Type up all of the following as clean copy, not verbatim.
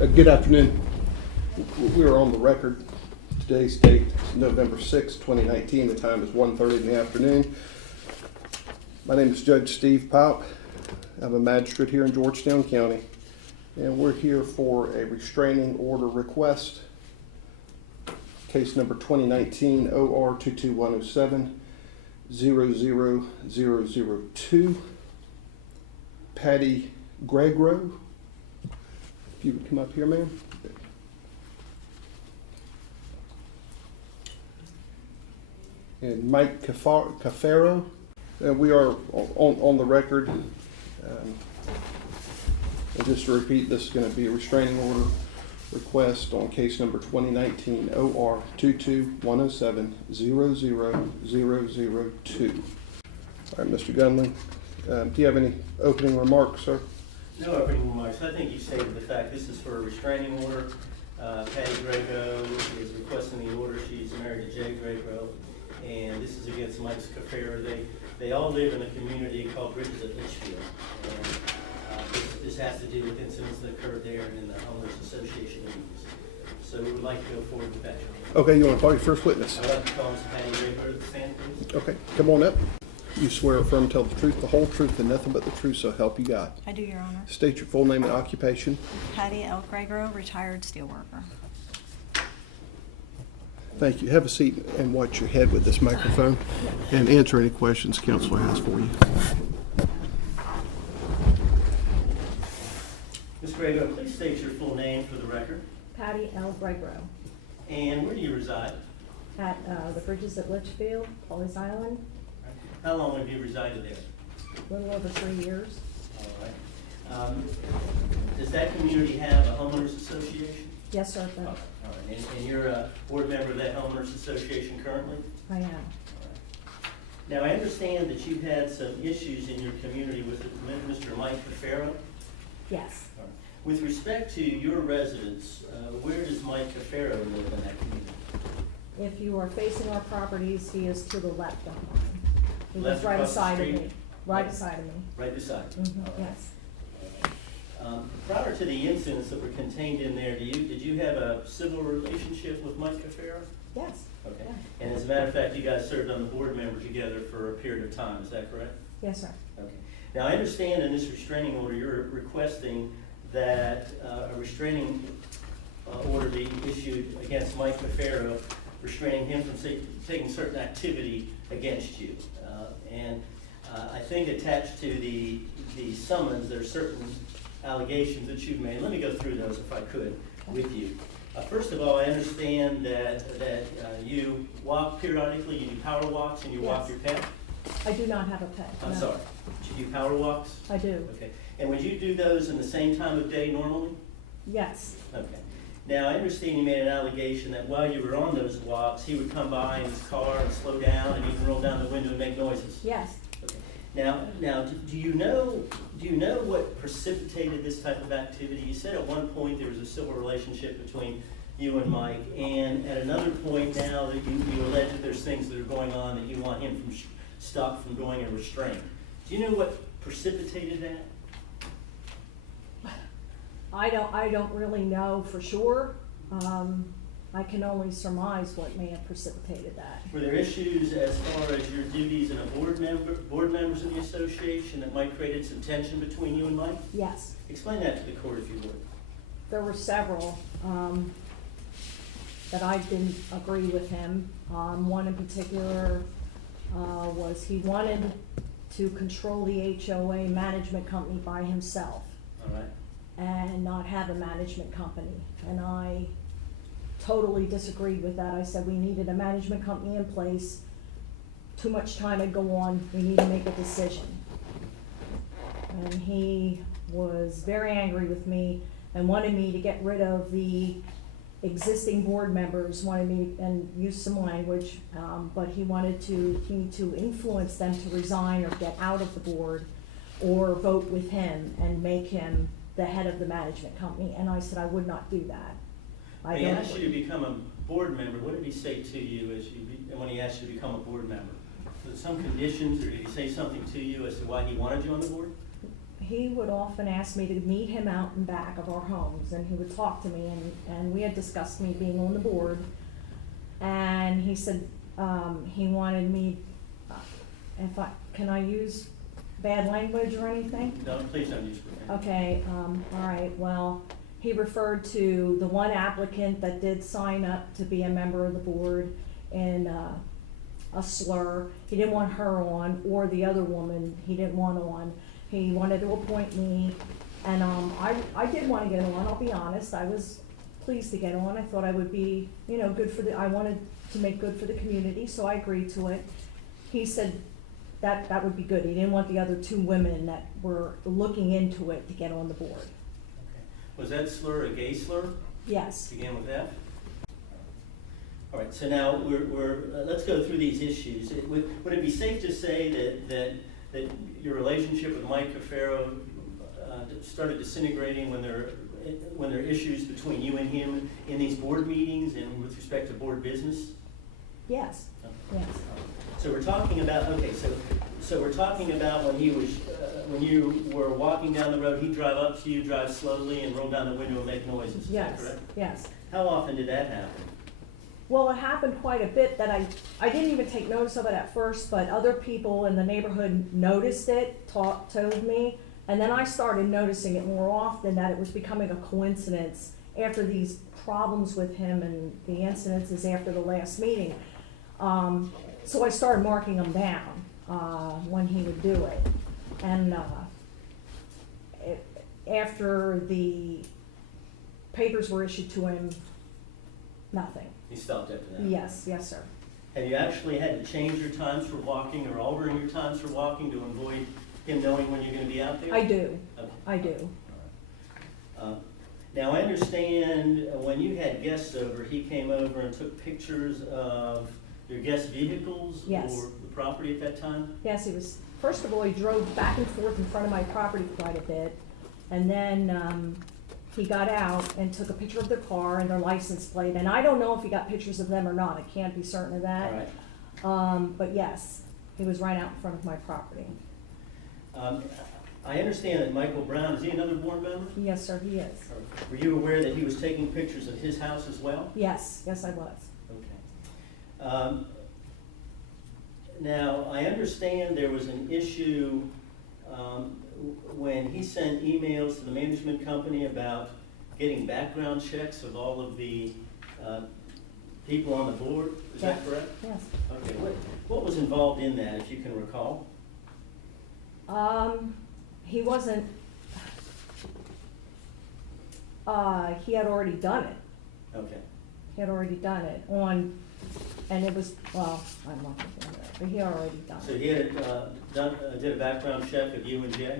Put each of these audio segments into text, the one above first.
Good afternoon. We are on the record. Today's date is November 6, 2019. The time is 1:30 in the afternoon. My name is Judge Steve Paup. I'm a magistrate here in Georgetown County, and we're here for a restraining order request. Case number 2019 OR 22107 00002. Patty Gregro. If you would come up here, ma'am. And Mike Cafaro. We are on the record. And just to repeat, this is going to be a restraining order request on case number 2019 OR 22107 00002. All right, Mr. Gunling, do you have any opening remarks, sir? No opening remarks. I think you stated the fact this is for a restraining order. Patty Grego is requesting the order. She's married to Jay Grego, and this is against Mike Cafaro. They all live in a community called Bridges at Litchfield. And this has to do with incidents that occurred there and in the homeowners association meetings. So we would like to go forward with that. Okay, you want to call your first witness? I'd like to call Ms. Patty Grego to the stand, please. Okay, come on up. You swear or affirm to tell the truth, the whole truth, and nothing but the truth, so help you God. I do, Your Honor. State your full name and occupation. Patty L. Gregro, retired steelworker. Thank you. Have a seat and watch your head with this microphone and answer any questions counsel has for you. Ms. Grego, please state your full name for the record. Patty L. Gregro, And where do you reside? at the Bridges at Litchfield, Pawleys Island, How long have you resided there? a little over 3 years. All right. Does that community have a homeowners association? Yes, sir, All right. And you're a board member of that homeowners association currently? I am. All right. Now, I understand that you've had some issues in your community with Mr. Mike Cafaro. Yes. All right. With respect to your residence, where does Mike Cafaro live in that community? If you are facing our properties, he is to the left of mine. He Left lives right across the beside of street? me. Right beside of me. Right beside you? Mhm, All right. yes. Prior to the incidents that were contained in there, did you have a civil relationship with Mike Cafaro? Yes. Okay. Yeah. And as a matter of fact, you guys served on the board member together for a period of time, is that correct? Yes, sir. Okay. Now, I understand in this restraining order, you're requesting that a restraining order be issued against Mike Cafaro, restraining him from taking certain activity against you. I think attached to the summons, there are certain allegations that you've made. Let me go through those if I could with you. First of all, I understand that you walk periodically, you do power walks, and you walk Yes. your pet. I do not have a pet. I'm no. sorry. You do power walks? I do. Okay. And would you do those in the same time of day normally? Yes. Okay. Now, I understand you made an allegation that while you were on those walks, he would come by in his car and slow down and even roll down the window and make noises. Yes. Okay. Now, do you know what precipitated this type of activity? You said at one point there was a civil relationship between you and Mike, and at another point now that you allege that there's things that are going on that you want him from stopped from going and restrained. Do you know what precipitated that? I don't really know for sure. I can only surmise what may have precipitated that. Were there issues as far as your duties and board members of the association that might created some tension between you and Mike? Yes. Explain that to the court if you would. There were several that I didn't agree with him. One in particular was he wanted to control the HOA management company by himself. All right. And not have a management company. And I totally disagreed with that. I said we needed a management company in place. Too much time had go on. We need to make a decision. And he was very angry with me and wanted me to get rid of the existing board members, wanted me, and use some language, but he wanted me to influence them to resign or get out of the board or vote with him and make him the head of the management company, and I said I would not do that. He asked you to become a board member. What did he say to you when he asked you to become a board member? Was there some conditions, or did he say something to you as to why he wanted you on the board? he would often ask me to meet him out in back of our homes, and he would talk to me, and we had discussed me being on the board. And he said, he wanted me, can I use bad language or anything? No, please don't use profanity. Okay, all right, well, he referred to the one applicant that did sign up to be a member of the board in a slur. He didn't want her on, or the other woman he didn't want on. He wanted to appoint me, and I did want to get on, I'll be honest. I was pleased to get on. I thought I would be, good for I wanted to make good for the community, so I agreed to it. He said that would be good. He didn't want the other two women that were looking into it to get on the board. Okay. Was that slur a gay slur? Yes. Began with F? All right, so now let's go through these issues. Would it be safe to say that your relationship with Mike Cafaro started disintegrating when there are issues between you and him in these board meetings and with respect to board business? Yes. Okay. Yes. So we're talking about, so we're talking about when he was, when you were walking down the road, he'd drive up to you, drive slowly, and roll down the window and make noises, is that Yes. correct? Yes. How often did that happen? Well, it happened quite a bit that I didn't even take notice of it at first, but other people in the neighborhood noticed it, told me, and then I started noticing it more often, that it was becoming a coincidence after these problems with him and the incidences after the last meeting. So I started marking them down when he would do it. And after the papers were issued to him, nothing. He stopped after that? Yes, yes, sir. Have you actually had to change your times for walking or altering your times for walking to avoid him knowing when you're going to be out there? I do, Okay. I do. All right. Now, I understand when you had guests over, he came over and took pictures of your guest vehicles Yes. or the property at that time? Yes, he was, first of all, he drove back and forth in front of my property quite a bit. And then he got out and took a picture of their car and their license plate. And I don't know if he got pictures of them or not. I can't be certain of All that. right. But yes, he was right out in front of my property. I understand that Michael Brown, is he another board member? Yes, sir, he is. Were you aware that he was taking pictures of his house as well? Yes, yes, I was. Okay. Now, I understand there was an issue when he sent emails to the management company about getting background checks of all of the people on the board. Is that Yes. correct? Yes. Okay. What was involved in that, if you can recall? He wasn't, he had already done it. Okay. He had already done it and it was, well, I'm not gonna do that, but he had already done So it. he had did a background check of you and Jay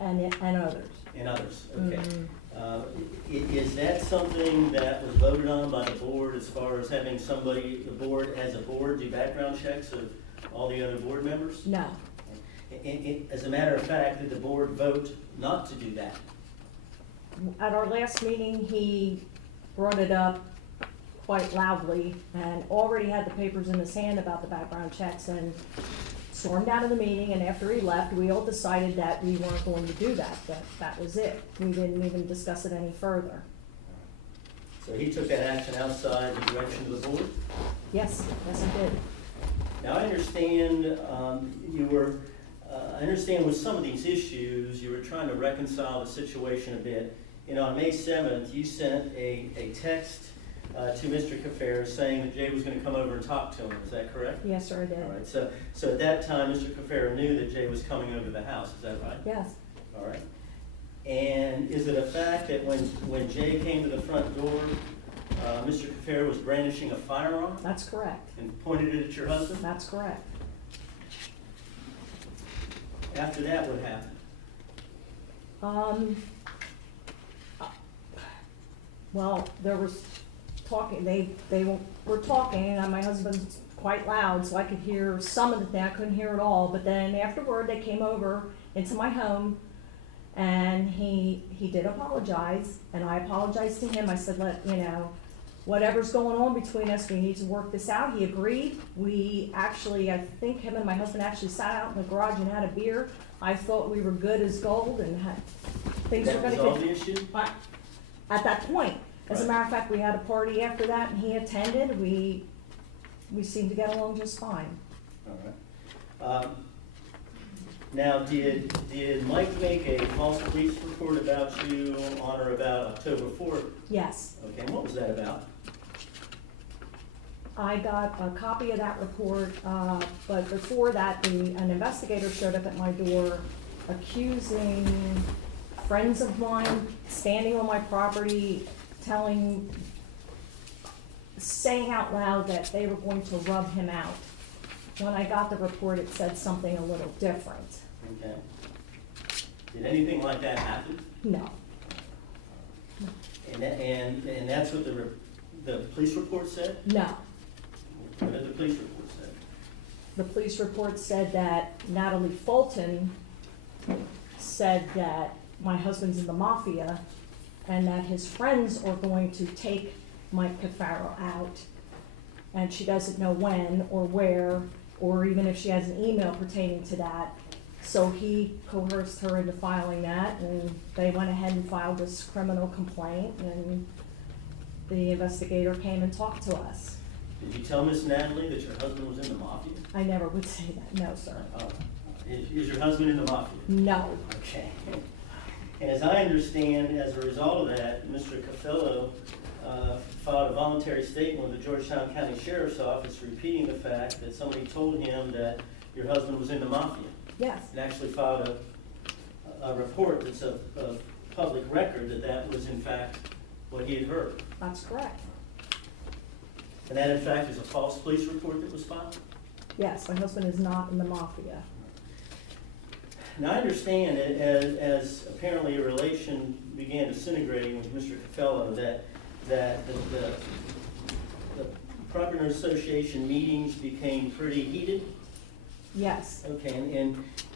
And others. and others? Okay. Mhm. Is that something that was voted on by the board as far as having somebody, the board as a board, do background checks of all the other board members? No, As a matter of fact, did the board vote not to do that? at our last meeting, he brought it up quite loudly and already had the papers in his hand about the background checks and stormed out of the meeting. And after he left, we all decided that we weren't going to do that, that was it. We didn't even discuss it any further. So he took that action outside the direction of the board? Yes, yes, I did. Now, I understand I understand with some of these issues, you were trying to reconcile the situation a bit. And on May 7th, you sent a text to Mr. Cafaro saying that Jay was going to come over and talk to him. Is that correct? Yes, sir, I did. All right. So at that time, Mr. Cafaro knew that Jay was coming over to the house. Is that right? Yes, All right. And is it a fact that when Jay came to the front door, Mr. Cafaro was brandishing a firearm that's correct. and pointed it at your husband? That's correct. After that, what happened? Well, there was talking, they were talking, and my husband's quite loud, so I could hear some of the thing, I couldn't hear it all, but then afterward, they came over into my home, and he did apologize, and I apologized to him. I said, whatever's going on between us, we need to work this out. He agreed. We actually, I think him and my husband actually sat out in the garage and had a beer I thought we were good as gold and had, things were That gonna resolve get. the issue? At that point, as a Right. matter of fact, we had a party after that and he attended, we seemed to get along just fine. All right. Now, did Mike make a false police report about you on or about October 4th? Yes, Okay, and what was that about? I got a copy of that report, but before that, an investigator showed up at my door accusing friends of mine, standing on my property, saying out loud that they were going to rub him out. When I got the report, it said something a little different. Okay. Did anything like that happen? No, And that's what the police report said? no. What did the police report say? The police report said that Natalie Fulton said that my husband's in the mafia and that his friends are going to take Mike Cafaro out. And she doesn't know when or where, or even if she has an email pertaining to that. So he coerced her into filing that, and they went ahead and filed this criminal complaint, and the investigator came and talked to us. Did you tell Miss Natalie that your husband was in the mafia? I never would say that, no, sir. Oh, is your husband in the mafia? No, Okay. And as I understand, as a result of that, Mr. Cafaro filed a voluntary statement with the Georgetown County Sheriff's Office repeating the fact that somebody told him that your husband was in the mafia. yes, And actually filed a report that's of public record that was in fact what he had heard. that's correct. And that in fact is a false police report that was filed? Yes, my husband is not in the mafia. Now, I understand that as apparently a relation began disintegrating with Mr. Cafaro, that the Property Association meetings became pretty heated. Yes, Okay,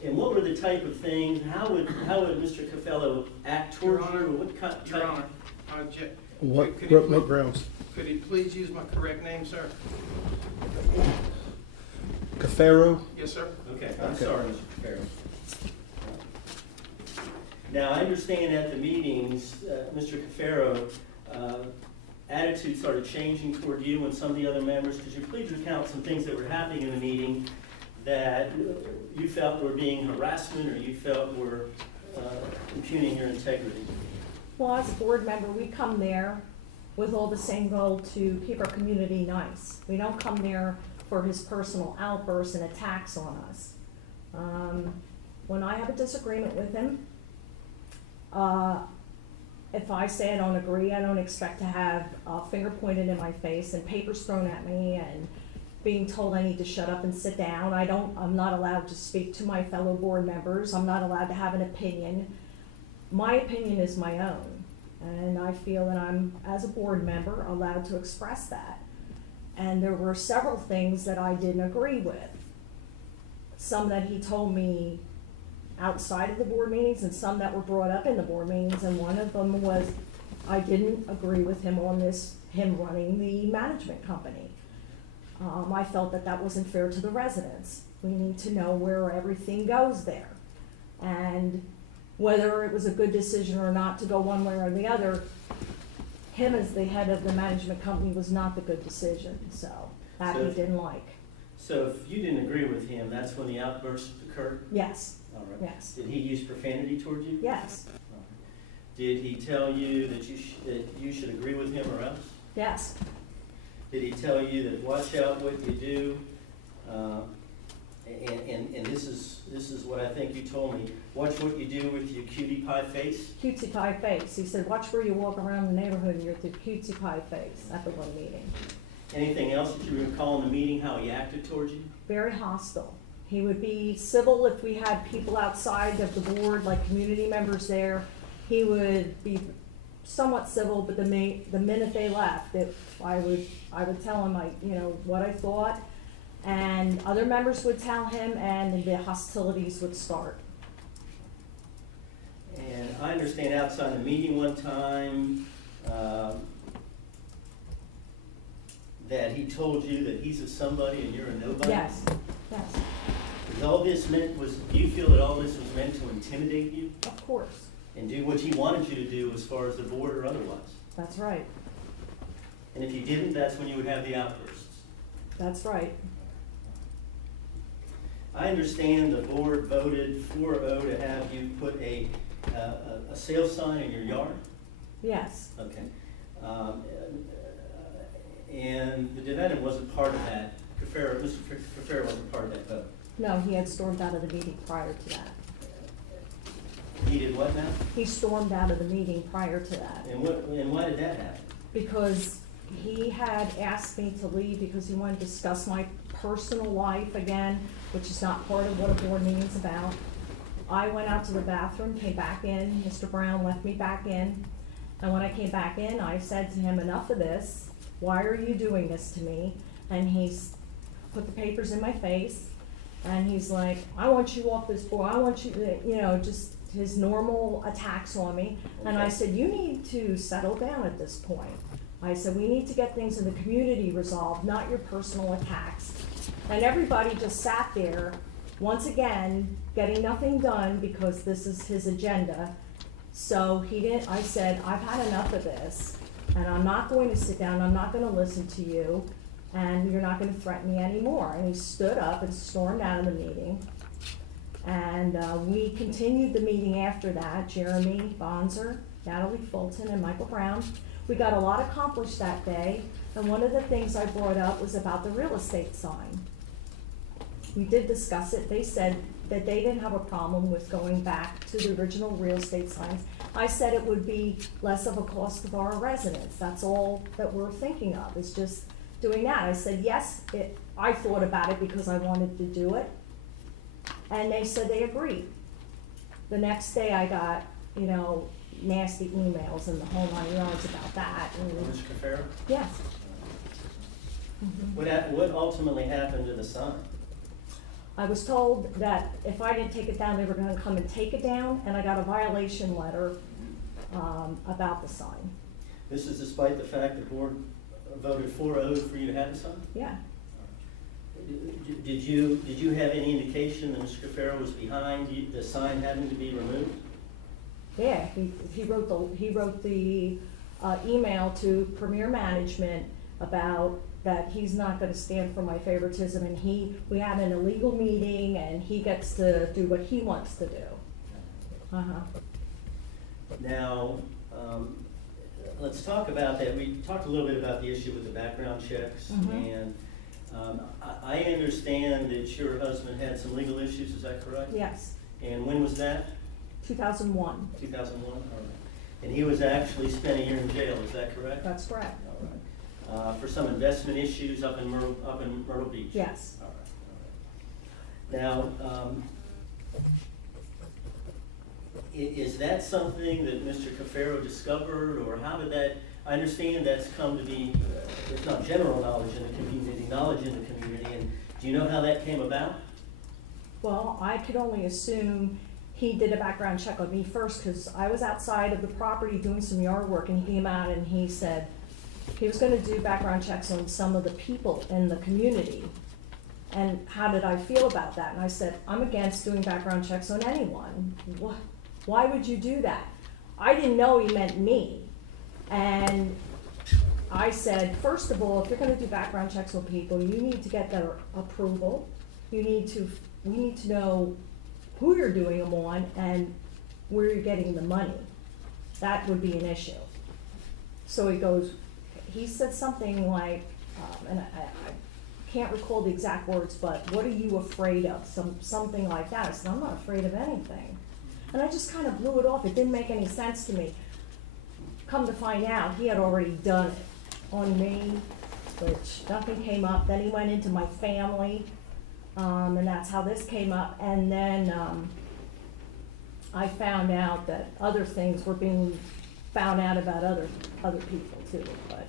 and what were the type of things, how would Mr. Cafaro act towards you? Or what kind? Your Honor, What could he- grounds? Could he please use my correct name, sir? Cafaro? Yes, sir. Okay, I'm Okay. sorry, Mr. Cafaro. Now, I understand at the meetings, Mr. Cafaro, attitude started changing toward you and some of the other members. Could you please recount some things that were happening in the meeting that you felt were being harassment or you felt were impugning your integrity? well, as a board member, we come there with all the same goal to keep our community nice. We don't come there for his personal outbursts and attacks on us. When I have a disagreement with him, if I say I don't agree, I don't expect to have a finger pointed in my face and papers thrown at me and being told I need to shut up and sit down. I'm not allowed to speak to my fellow board members. I'm not allowed to have an opinion. My opinion is my own, and I feel that I'm, as a board member, allowed to express that. And there were several things that I didn't agree with. Some that he told me outside of the board meetings and some that were brought up in the board meetings, and one of them was I didn't agree with him on him running the management company. I felt that wasn't fair to the residents. We need to know where everything goes there. And whether it was a good decision or not to go one way or the other, him as the head of the management company was not the good decision, so that he didn't like. So if you didn't agree with him, that's when the outburst occurred? Yes, All right. yes, Did he use profanity toward you? yes, All right. Did he tell you that you should agree with him or else? yes, Did he tell you that watch out what you do? And this is what I think you told me. Watch what you do with your cutie pie face. cutesy pie face. He said, watch where you walk around the neighborhood and you're the cutesy pie face at the one meeting. Anything else that you recall in the meeting, how he acted towards you? Very hostile. He would be civil if we had people outside of the board, like community members there. He would be somewhat civil, but the minute they left, I would tell him what I thought, and other members would tell him, and the hostilities would start. And I understand outside the meeting one time, that he told you that he's a somebody and you're a nobody? Yes, yes, Is all this do you feel that all this was meant to intimidate you Of course, and do what he wanted you to do as far as the board or otherwise? that's right, And if you didn't, that's when you would have the outbursts. that's right. I understand the board voted 4-0 to have you put a sale sign in your yard. Yes, Okay. And the defendant wasn't part of that. Mr. Cafaro wasn't part of that vote. no, he had stormed out of the meeting prior to that. He did what now? He stormed out of the meeting prior to that. And why did that happen? Because he had asked me to leave because he wanted to discuss my personal life again, which is not part of what a board meeting is about. I went out to the bathroom, came back in, Mr. Brown left me back in, and when I came back in, I said to him, enough of this, why are you doing this to me? And he's put the papers in my face, and he's like, I want you off this board, I want you to, just his normal attacks on me. And I Okay. said, you need to settle down at this point. I said, we need to get things in the community resolved, not your personal attacks. And everybody just sat there, once again, getting nothing done because this is his agenda. So I said, I've had enough of this, and I'm not going to sit down, I'm not gonna listen to you, and you're not gonna threaten me anymore. And he stood up and stormed out of the meeting. And we continued the meeting after that, Jeremy Bonzer, Natalie Fulton, and Michael Brown. We got a lot accomplished that day, and one of the things I brought up was about the real estate sign. We did discuss it. They said that they didn't have a problem with going back to the original real estate signs. I said it would be less of a cost of our residents. That's all that we're thinking of, is just doing that. I said, yes, I thought about it because I wanted to do it. And they said they agreed. The next day I got, nasty emails in the whole 9 yards about that. And Mr. Cafaro? yes. Mhm. What ultimately happened to the sign? I was told that if I didn't take it down, they were gonna come and take it down, and I got a violation letter, about the sign. This is despite the fact the board voted 4-0 for you to have the sign? Yeah, Did you have any indication that Mr. Cafaro was behind the sign having to be removed? yeah, he wrote the email to Premier Management about that he's not gonna stand for my favoritism, and we had an illegal meeting, and he gets to do what he wants to do. Uh-huh. Now, let's talk about that. We talked a little bit about the issue with the background checks, Mhm. and I understand that your husband had some legal issues, is that correct? Yes, And when was that? 2001, 2001? All right. And he was actually spent a year in jail, is that correct? that's correct, All right. For some investment issues up in Myrtle Beach? yes. All right, all right. Now, is that something that Mr. Cafaro discovered, or how did that, I understand that's come to be, it's not general knowledge in the community, knowledge in the community, and do you know how that came about? Well, I could only assume he did a background check on me first, because I was outside of the property doing some yard work, and he came out and he said he was gonna do background checks on some of the people in the community. And how did I feel about that? And I said, I'm against doing background checks on anyone. Why would you do that? I didn't know he meant me. And I said, first of all, if you're gonna do background checks on people, you need to get their approval. We need to know who you're doing them on and where you're getting the money. That would be an issue. So he said something like, and I can't recall the exact words, but what are you afraid of? Something like that. I said, I'm not afraid of anything. And I just kind of blew it off. It didn't make any sense to me. Come to find out, he had already done it on me, which nothing came up. Then he went into my family, and that's how this came up. And then I found out that other things were being found out about other people too. But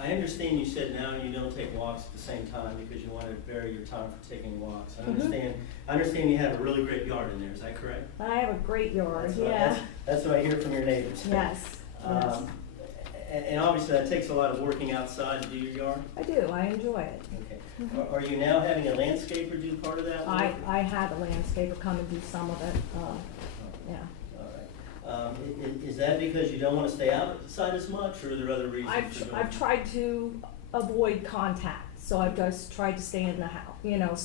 I understand you said now you don't take walks at the same time because you want to vary your time for taking walks. I understand you have a really great yard in there, is that correct? I have a great yard, That's what- yeah. That's what I hear from your neighbors. Yes, yes. And obviously that takes a lot of working outside to do your yard? I do, I enjoy it. Okay. Are you now having a landscaper do part of that work? I had a landscaper come and do some of it, yeah. All right. Is that because you don't want to stay outside as much, or are there other reasons for doing it? I've tried to avoid contact, so I've just tried to stay in the house, you know,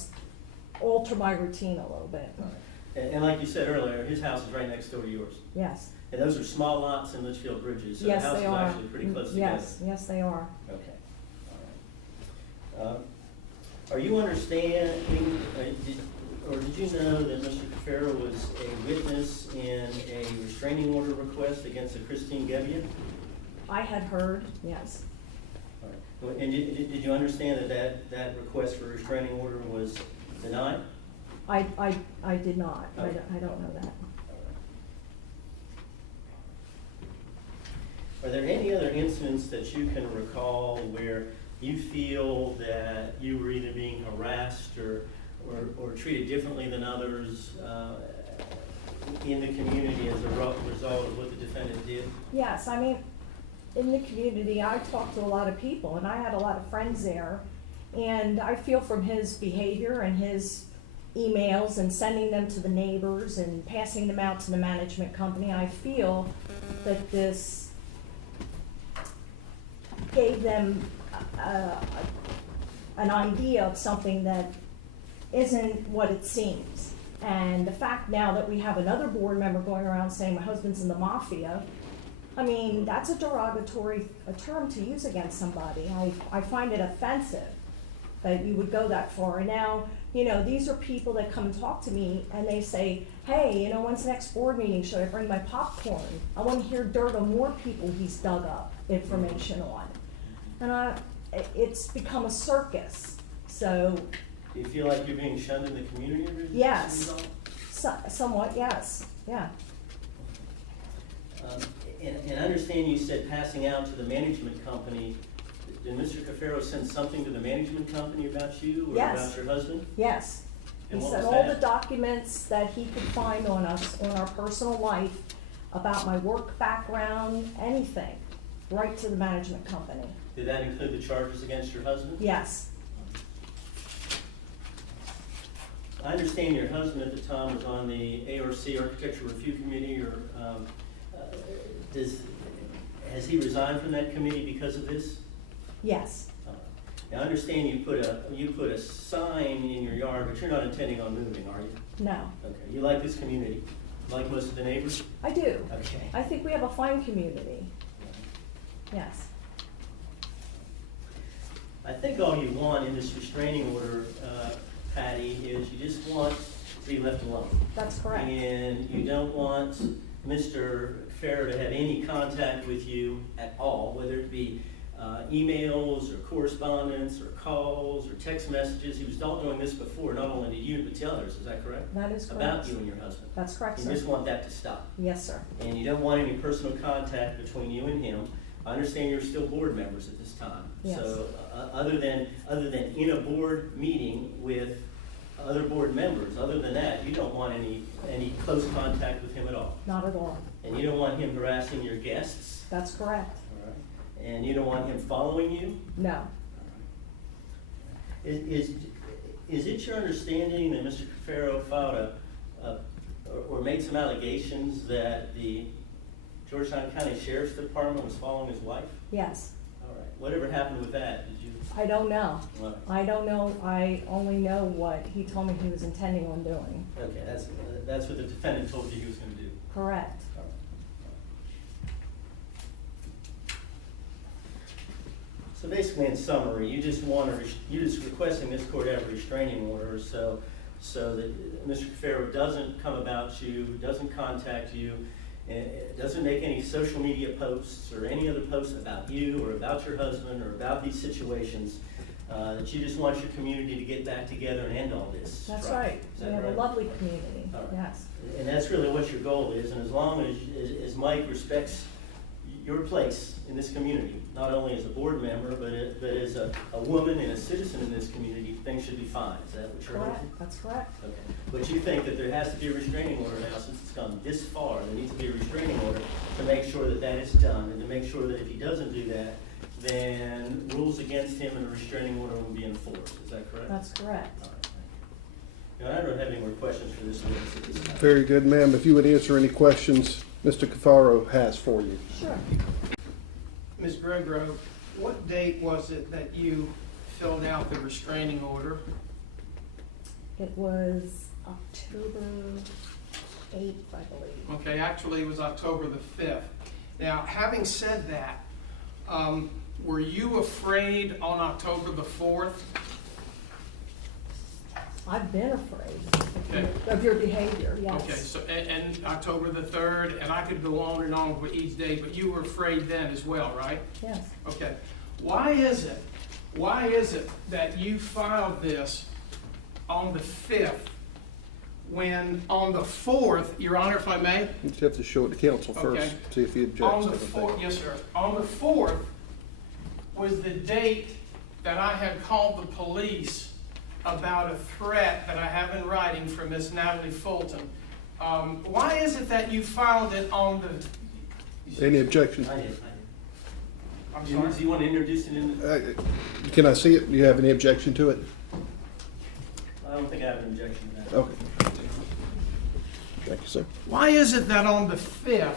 alter my routine a little bit. All right. And like you said earlier, his house is right next door to yours. Yes, And those are small lots in Litchfield Bridges, so the yes, house they is are. actually pretty close together. Yes, they are. Okay. All right. Are you understanding, did you know that Mr. Cafaro was a witness in a restraining order request against a Christine Gebbia? I had heard, yes. All right. And did you understand that request for restraining order was denied? I did not, I Okay. don't know that. Are there any other incidents that you can recall where you feel that you were either being harassed or treated differently than others in the community as a result of what the defendant did? Yes, I mean, in the community, I talked to a lot of people, and I had a lot of friends there, and I feel from his behavior and his emails and sending them to the neighbors and passing them out to the management company, I feel that this gave them an idea of something that isn't what it seems. And the fact now that we have another board member going around saying my husband's in the mafia, I mean, that's a derogatory term to use against somebody. I find it offensive that you would go that far. And now, you know, these are people that come and talk to me and they say, hey, you know, when's the next board meeting? Should I bring my popcorn? I want to hear dirt on more people he's dug up information on. And it's become a circus. So, Do you feel like you're being shunned in the community? as a yes, result? somewhat, yes, yeah. And I understand you said passing out to the management company. Did Mr. Cafaro send something to the management company about you or Yes. about your husband? Yes. He And what sent was all that? the documents that he could find on us, on our personal life, about my work background, anything, right to the management company. Did that include the charges against your husband? Yes, I understand your husband at the time was on the ARC Architecture Review Committee, or has he resigned from that committee because of this? yes, Now, I understand you put a sign in your yard, but you're not intending on moving, are you? no, Okay, you like this community, like most of the neighbors? I do. Okay. I think we have a fine community, yes. I think all you want in this restraining order, Patty, is you just want to be left alone. That's correct. And you don't want Mr. Farrer to have any contact with you at all, whether it be emails or correspondence or calls or text messages. He was all doing this before, not only to you, but to others, is that correct? That is About correct. you and your husband. That's correct, You sir. just want that to stop. Yes, sir. And you don't want any personal contact between you and him. I understand you're still board members at this time. Yes. So, other than in a board meeting with other board members, other than that, you don't want any close contact with him at all. Not at all. And you don't want him harassing your guests, That's correct. all right? And you don't want him following you? No. Is it your understanding that Mr. Cafaro filed or made some allegations that the Georgetown County Sheriff's Department was following his wife? Yes. All right. Whatever happened with that? Did you? I don't know. All right. I don't know. I only know what he told me he was intending on doing. Okay, that's what the defendant told you he was going to do. Correct. All right. So basically, in summary, you just you're just requesting this court have a restraining order so that Mr. Cafaro doesn't come about you, doesn't contact you, and doesn't make any social media posts or any other posts about you or about your husband or about these situations, that you just want your community to get back together and end all this. That's strife. right. Is We that have a right? lovely community. All right. Yes. And that's really what your goal is, and as long as Mike respects your place in this community, not only as a board member, but as a woman and a citizen in this community, things should be fine. Is that what you're Correct, hoping? that's correct. Okay. But you think that there has to be a restraining order now, since it's gone this far, there needs to be a restraining order to make sure that that is done, and to make sure that if he doesn't do that, then rules against him and a restraining order will be enforced. Is that correct? That's correct. All right, thank you. Now, I don't have any more questions for this witness at this time. Very good, ma'am. If you would answer any questions Mr. Cafaro has for you. Sure. Ms. Gregro, what date was it that you filled out the restraining order? It was October 8th, I believe. Okay, actually, it was October the 5th. Now, having said that, were you afraid on October the 4th? I've been afraid Okay. of your behavior, yes. Okay, so, and October the 3rd, and I could go on and on with each day, but you were afraid then as well, right? Yes. Okay. Why is it that you filed this on the 5th, when on the 4th, Your Honor, if I may? You just have to show it to counsel first, Okay. see if he objects. On to the everything. 4th, yes, sir. On the 4th was the date that I had called the police about a threat that I have in writing from Miss Natalie Fulton. Why is it that you filed it on the? Any objection? I did. I'm Do sorry. you want to introduce it in? Can I see it? Do you have any objection to it? I don't think I have an objection to that. Okay. Thank you, sir. Why is it that on the 5th,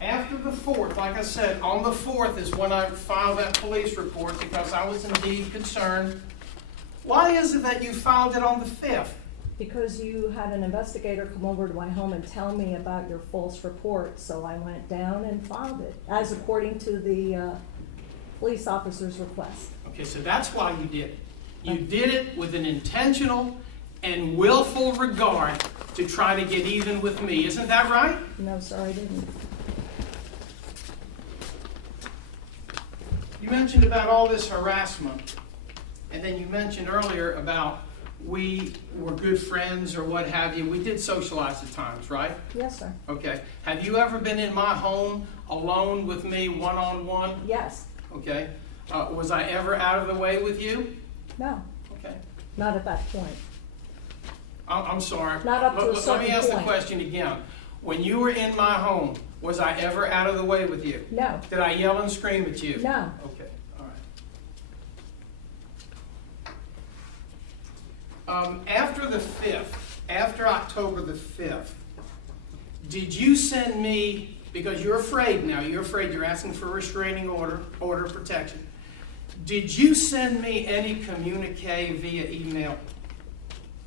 after the 4th, like I said, on the 4th is when I filed that police report because I was indeed concerned. Why is it that you filed it on the 5th? Because you had an investigator come over to my home and tell me about your false report, so I went down and filed it, as according to the police officer's request. Okay, so that's why you did it. You did it with an intentional and willful regard to try to get even with me. Isn't that right? No, sir, I didn't. You mentioned about all this harassment, and then you mentioned earlier about we were good friends or what have you. We did socialize at times, right? Yes, sir. Okay. Have you ever been in my home alone with me one-on-one? Yes. Okay. Was I ever out of the way with you? No, Okay. not at that point. I'm sorry. Not up to a Let me certain ask the point. question again. When you were in my home, was I ever out of the way with you? No, Did I yell and scream at you? no. Okay, all right. After the 5th, after October the 5th, did you send me, because you're afraid now, you're asking for a restraining order of protection. Did you send me any communique via email?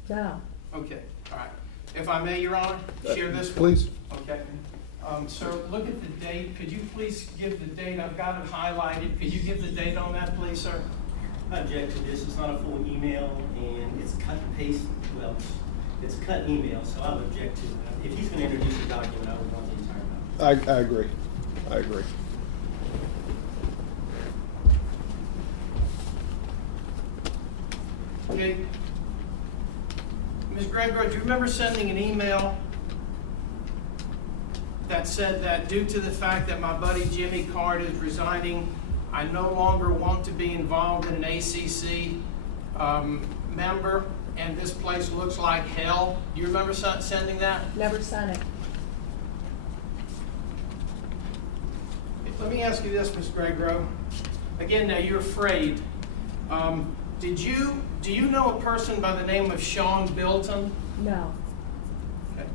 No. Okay, all right. If I may, Your Honor, share this one. Please. Okay. Sir, look at the date. Could you please give the date? I've got it highlighted. Could you give the date on that, please, sir? I object to this. It's not a full email, and it's cut and paste. Well, it's cut email, so I would object to it. If he's going to introduce a document, I would want the entire document. I agree. I agree. Okay. Ms. Gregor, do you remember sending an email that said that due to the fact that my buddy Jimmy Card is resigning, I no longer want to be involved in an ACC member, and this place looks like hell? Do you remember sending that? Never sent it. Let me ask you this, Ms. Gregor. Again, now you're afraid. Do you know a person by the name of Sean Bilton? No. Okay.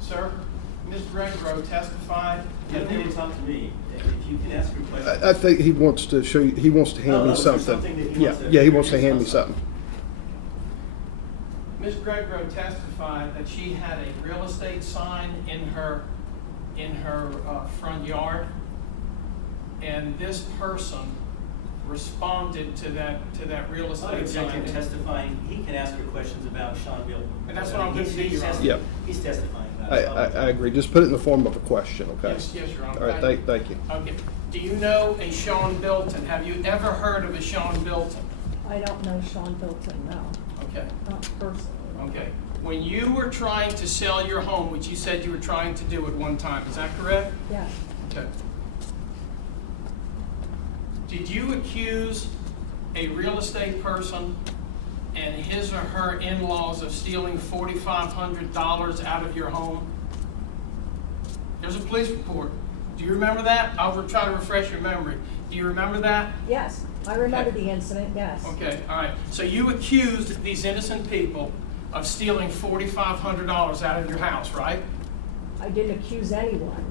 Sir, Ms. Gregor testified. You don't need to talk to me. If you can ask your question. I think he wants to show you, he wants to hand me is something. there something that he Yeah, wants to yeah, he wants to introduce hand me also? something. Ms. Gregor testified that she had a real estate sign in her front yard, and this person responded to that real I estate object to sign. him testifying. He can ask her questions about Sean Bill. And that's what I'm gonna do, Your Honor. Yeah. He's testifying about I it. agree. Just put it in the form of a question, okay? Yes, Your Honor. All right, thank you. Okay. Do you know a Sean Bilton? Have you ever heard of a Sean Bilton? I don't know Sean Bilton, no. Okay. Not personally. Okay. When you were trying to sell your home, which you said you were trying to do at one time, is that correct? Yes, Okay. Did you accuse a real estate person and his or her in-laws of stealing $4,500 out of your home? There's a police report. Do you remember that? I'll try to refresh your memory. Do you remember that? yes, I remember Okay. the incident, yes. Okay, all right. So you accused these innocent people of stealing $4,500 out of your house, right? I didn't accuse anyone.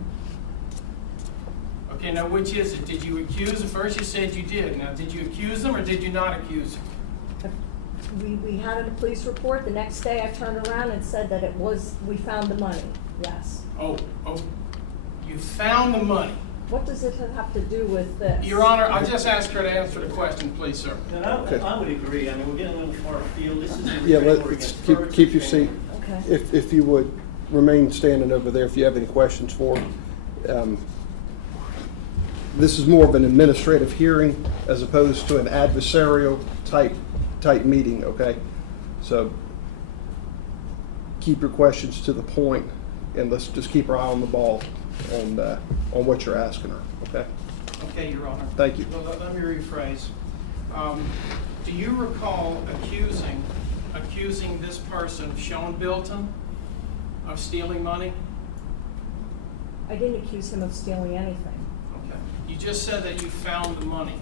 Okay, now which is it? Did you accuse them? First you said you did. Now, did you accuse them or did you not accuse them? We had a police report, the next day I turned around and said that we found the money, yes. Oh, you found the money. What does it have to do with this? Your Honor, I just asked her to answer the question, please, sir. And Okay. I would agree, I mean, we're getting a little far afield, this is a Yeah, restraining order let's against keep your seat. Okay. If you would, remain standing over there if you have any questions for him. This is more of an administrative hearing as opposed to an adversarial type meeting, okay? So keep your questions to the point, and let's just keep our eye on the ball on what you're asking her, okay? Okay, Your Honor. Thank you. Well, let me rephrase. Do you recall accusing this person, Sean Bilton, of stealing money? I didn't accuse him of stealing anything, Okay. You just said that you found the money.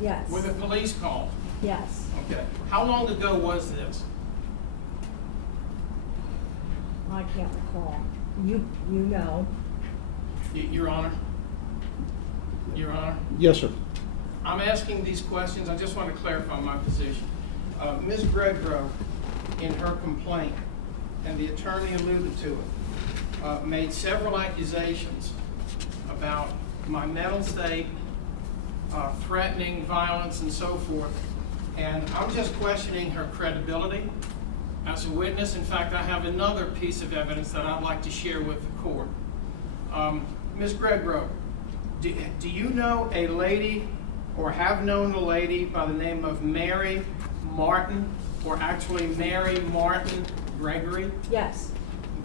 yes, Were the police called? yes. Okay. How long ago was this? I can't recall. You know, Your Honor? Your Honor? Yes, sir. I'm asking these questions, I just want to clarify my position. Ms. Gregro, in her complaint, and the attorney alluded to it, made several accusations about my mental state, threatening violence and so forth. And I'm just questioning her credibility as a witness. In fact, I have another piece of evidence that I'd like to share with the court. Ms. Gregro, do you know a lady or have known a lady by the name of Mary Martin, or actually Mary Martin Gregory? yes,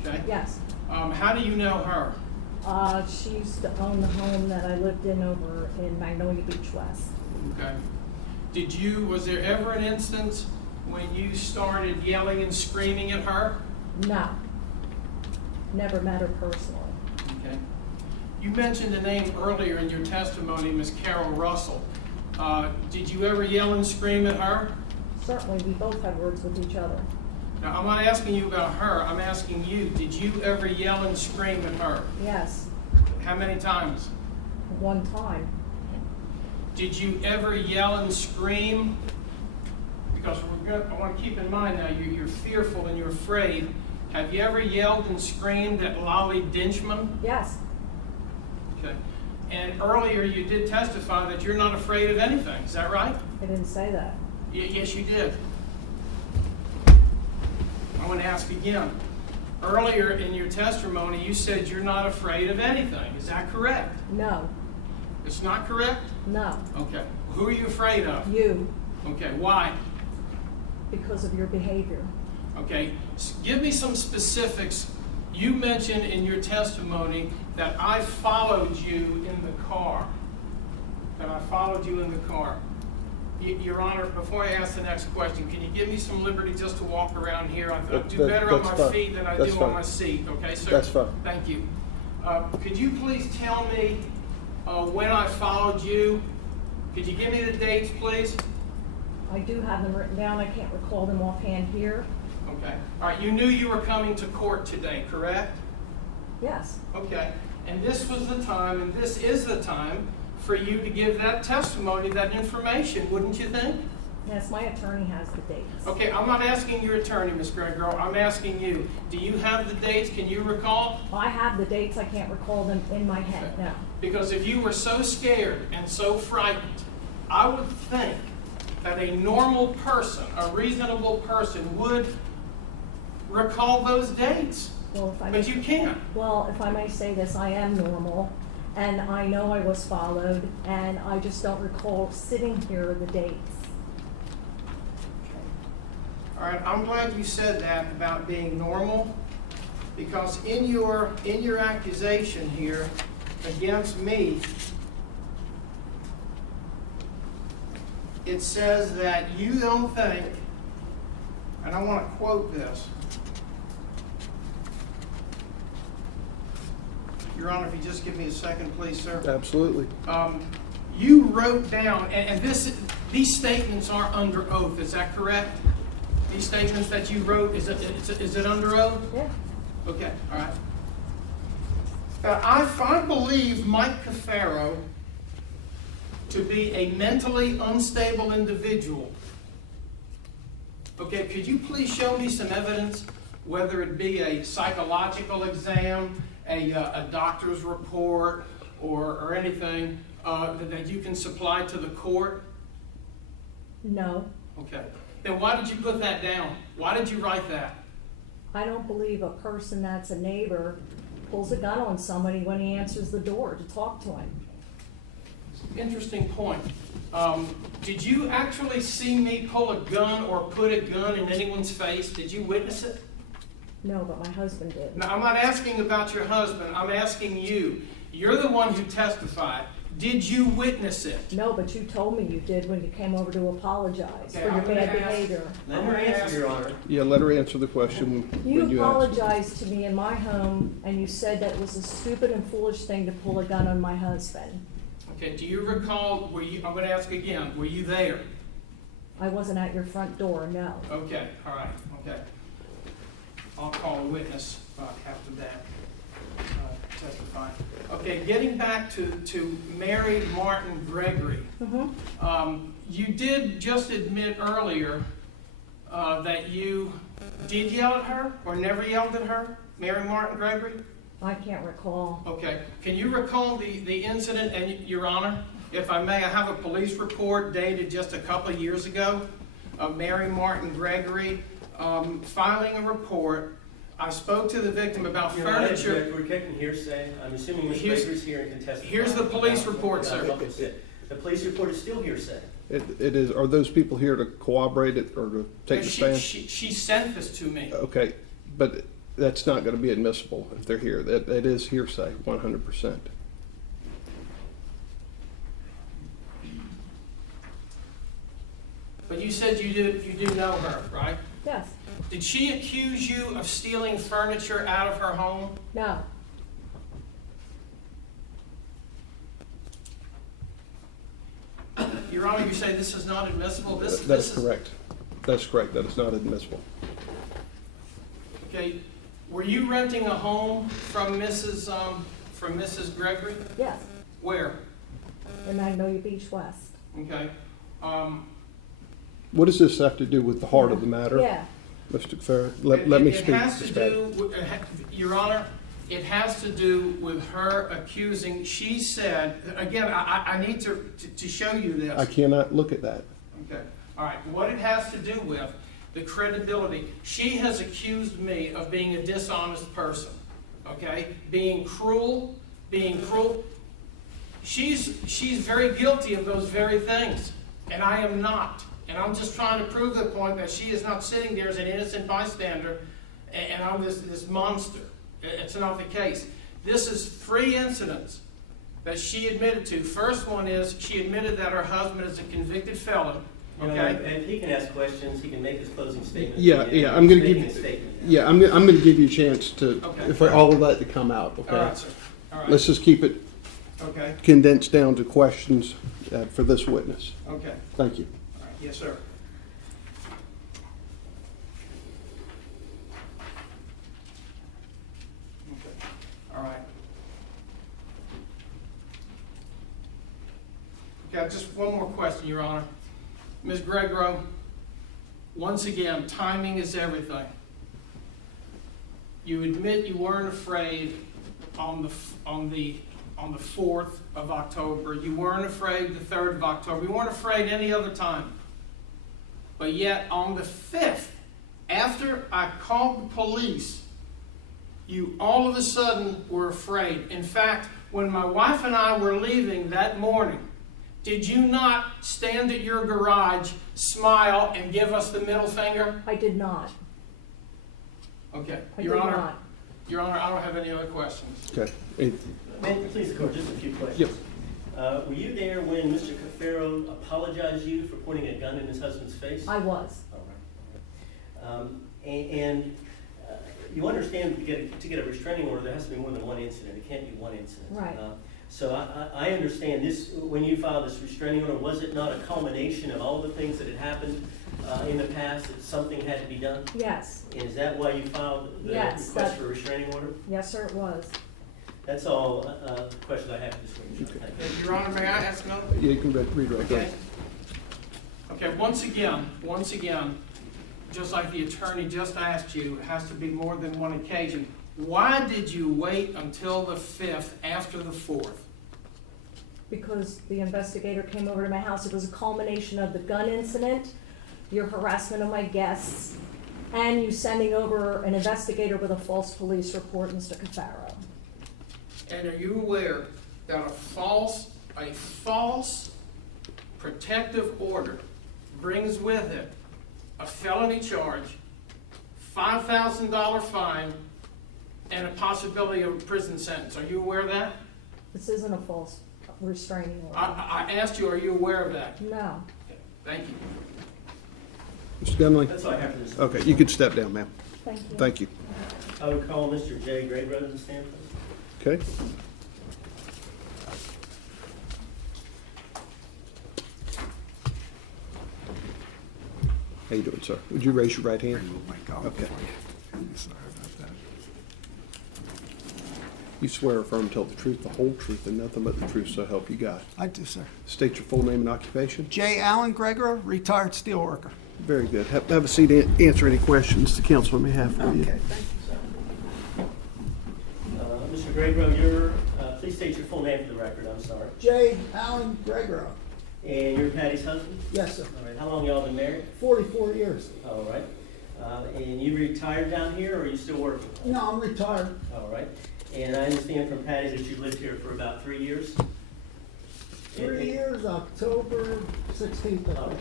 Okay. yes. How do you know her? She used to own the home that I lived in over in Magnolia Beach West. Okay. Was there ever an instance when you started yelling and screaming at her? No, never met her personally. Okay. You mentioned the name earlier in your testimony, Ms. Carol Russell. Did you ever yell and scream at her? Certainly, we both had words with each other. Now, I'm not asking you about her, I'm asking you, did you ever yell and scream at her? Yes, How many times? one time. Did you ever yell and scream? Because I want to keep in mind now, you're fearful and you're afraid. Have you ever yelled and screamed at Lolly Dinchman? Yes, Okay. And earlier you did testify that you're not afraid of anything, is that right? I didn't say that. Yes, you did. I want to ask again. Earlier in your testimony, you said you're not afraid of anything. Is that correct? No, It's not correct? no, Okay. Who are you afraid of? you, Okay, why? because of your behavior. Okay, give me some specifics. You mentioned in your testimony that I followed you in the car. Your Honor, before I ask the next question, can you give me some liberty just to walk around here? I do better on That's my fine. feet than I That's do fine. on my seat, okay, sir? That's fine. Thank you. Could you please tell me when I followed you? Could you give me the dates, please? I do have them written down, I can't recall them offhand here. Okay. All right, you knew you were coming to court today, correct? Yes, Okay, and this was the time, and this is the time for you to give that testimony, that information, wouldn't you think? yes, my attorney has the dates. Okay, I'm not asking your attorney, Ms. Gregor, I'm asking you. Do you have the dates? Can you recall? I have the dates, I can't recall them in my head, no. Because if you were so scared and so frightened, I would think that a normal person, a reasonable person, would recall those dates. Well, if I But may, you can't. well, if I may say this, I am normal, and I know I was followed, and I just don't recall sitting here the dates. All right, I'm glad you said that about being normal, because in your accusation here against me, it says that you don't think, and I want to quote this. Your Honor, if you just give me a second, please, sir. Absolutely. You wrote down, and these statements are under oath, is that correct? These statements that you wrote, is it under oath? Yeah. Okay, all right. I believe Mike Cafaro to be a mentally unstable individual. Okay, could you please show me some evidence, whether it be a psychological exam, a doctor's report, or anything that you can supply to the court? No, Okay. Then why did you put that down? Why did you write that? I don't believe a person that's a neighbor pulls a gun on somebody when he answers the door to talk to him. Interesting point. Did you actually see me pull a gun or put a gun in anyone's face? Did you witness it? No, but my husband did. Now, I'm not asking about your husband. I'm asking you. You're the one who testified. Did you witness it? No, but you told me you did when you came over to apologize Okay, for your I'm gonna bad ask- behavior. Let her answer, Your Honor. Yeah, let her answer the question when you You ask. apologized to me in my home, and you said that it was a stupid and foolish thing to pull a gun on my husband. Okay, do you recall, I'm going to ask again, were you there? I wasn't at your front door, no. Okay, all right, okay. I'll call a witness after that testifying. Okay, getting back to Mary Martin Gregory. You did just admit earlier that you did yell at her or never yelled at her, Mary Martin Gregory? I can't recall. Okay, can you recall the incident, and Your Honor, if I may, I have a police report dated just a couple of years ago of Mary Martin Gregory filing a report. I spoke to the victim about Your Honor, furniture. we're taking hearsay. I'm assuming Ms. Baker's here and can testify. Here's the police report, sir. The police report is still hearsay. It is, are those people here to corroborate it or to take the stand? She sent this to me. Okay, but that's not going to be admissible if they're here. That is hearsay, 100%. But you said you do know her, right? Yes, Did she accuse you of stealing furniture out of her home? no. Your Honor, you say this is not admissible? That is correct. That's correct. That is not admissible. Okay, were you renting a home from Mrs. Gregory? Yes, Where? in Magnolia Beach West. Okay. What does this have to do with the heart of the matter? Yeah, Mr. Cafaro, let me It speak. has to Ms. Patty. do, Your Honor, it has to do with her accusing, she said, again, I need to show you this. I cannot look at that. Okay, all right, what it has to do with, the credibility, she has accused me of being a dishonest person, okay? Being cruel. She's very guilty of those very things, and I am not. And I'm just trying to prove the point that she is not sitting there as an innocent bystander, and I'm this monster. It's not the case. This is 3 incidents that she admitted to. First one is she admitted that her husband is a convicted felon. Okay. And he can ask questions, he can make his closing statement. Yeah, I'm going to give you. Yeah, I'm going to give you a chance to, Okay. if all of that to come out. Okay. All right, sir. All right. Let's just keep it Okay. condensed down to questions for this witness. Okay. Thank you. All right. Yes, sir. Okay. All right. Okay, just one more question, Your Honor. Ms. Gregro, once again, timing is everything. You admit you weren't afraid on the 4th of October. You weren't afraid the 3rd of October. You weren't afraid any other time. But yet on the 5th, after I called the police, you all of a sudden were afraid. In fact, when my wife and I were leaving that morning, Did you not stand at your garage, smile, and give us the middle finger? I did not. Okay, I Your did Honor. not. Your Honor, I don't have any other questions. Okay. May please, the court, just a few questions. Yep. Were you there when Mr. Cafaro apologized to you for pointing a gun in his husband's face? I was. All right. And you understand to get a restraining order, there has to be more than one incident. It can't be one incident. Right. So I understand this, when you filed this restraining order, was it not a culmination of all the things that had happened in the past, that something had to be done? Yes. And is that why you filed the Yes, request for a restraining order? Yes, sir, it was. That's all the questions I have for this witness. Okay. Thank you. Your Honor, may I ask another? Yeah, you can read right there. Okay. Okay, once again, just like the attorney just asked you, it has to be more than one occasion. Why did you wait until the 5th after the 4th? Because the investigator came over to my house. It was a culmination of the gun incident, your harassment of my guests, and you sending over an investigator with a false police report, Mr. Cafaro. And are you aware that a false protective order brings with it a felony charge, $5,000 fine, and a possibility of a prison sentence? Are you aware of that? This isn't a false restraining order. I asked you, are you aware of that? No. Thank you. Mr. Gunley? That's all I have for this. Okay, you can step down, ma'am. Thank you. Thank you. I would call Mr. J. Graybrother to stand, please. Okay. How you doing, sir? Would you raise your right hand? Okay. You swear or affirm to tell the truth, the whole truth, and nothing but the truth, so help you God. I do, sir. State your full name and occupation. J. Allen Gregor, retired steelworker. Very good. Have a seat and answer any questions the council may have for you. Okay, thank you, sir. Mr. Graybrother, please state your full name for the record, I'm sorry. J. Allen Gregor. And you're Patty's husband? Yes, sir. All right, how long y'all been married? 44 years. All right. And you retired down here, or are you still working? No, I'm retired. All right. And I understand from Patty that you've lived here for about 3 years? 3 years, October 16th. All right.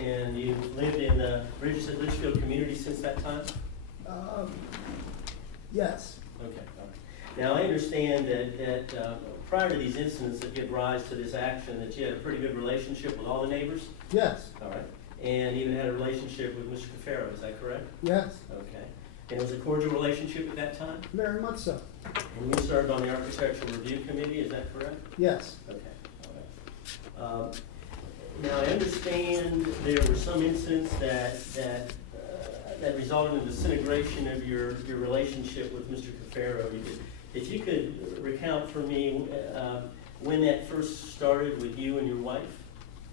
And you lived in the Litchfield community since that time? Yes. Okay, all right. Now, I understand that prior to these incidents that give rise to this action, that you had a pretty good relationship with all the neighbors? Yes. All right. And even had a relationship with Mr. Cafaro, is that correct? Yes. Okay. And it was a cordial relationship at that time? Very much so. And you served on the Architectural Review Committee, is that correct? Yes. Okay, all right. Now, I understand there were some incidents that resulted in disintegration of your relationship with Mr. Cafaro. If you could recount for me when that first started with you and your wife?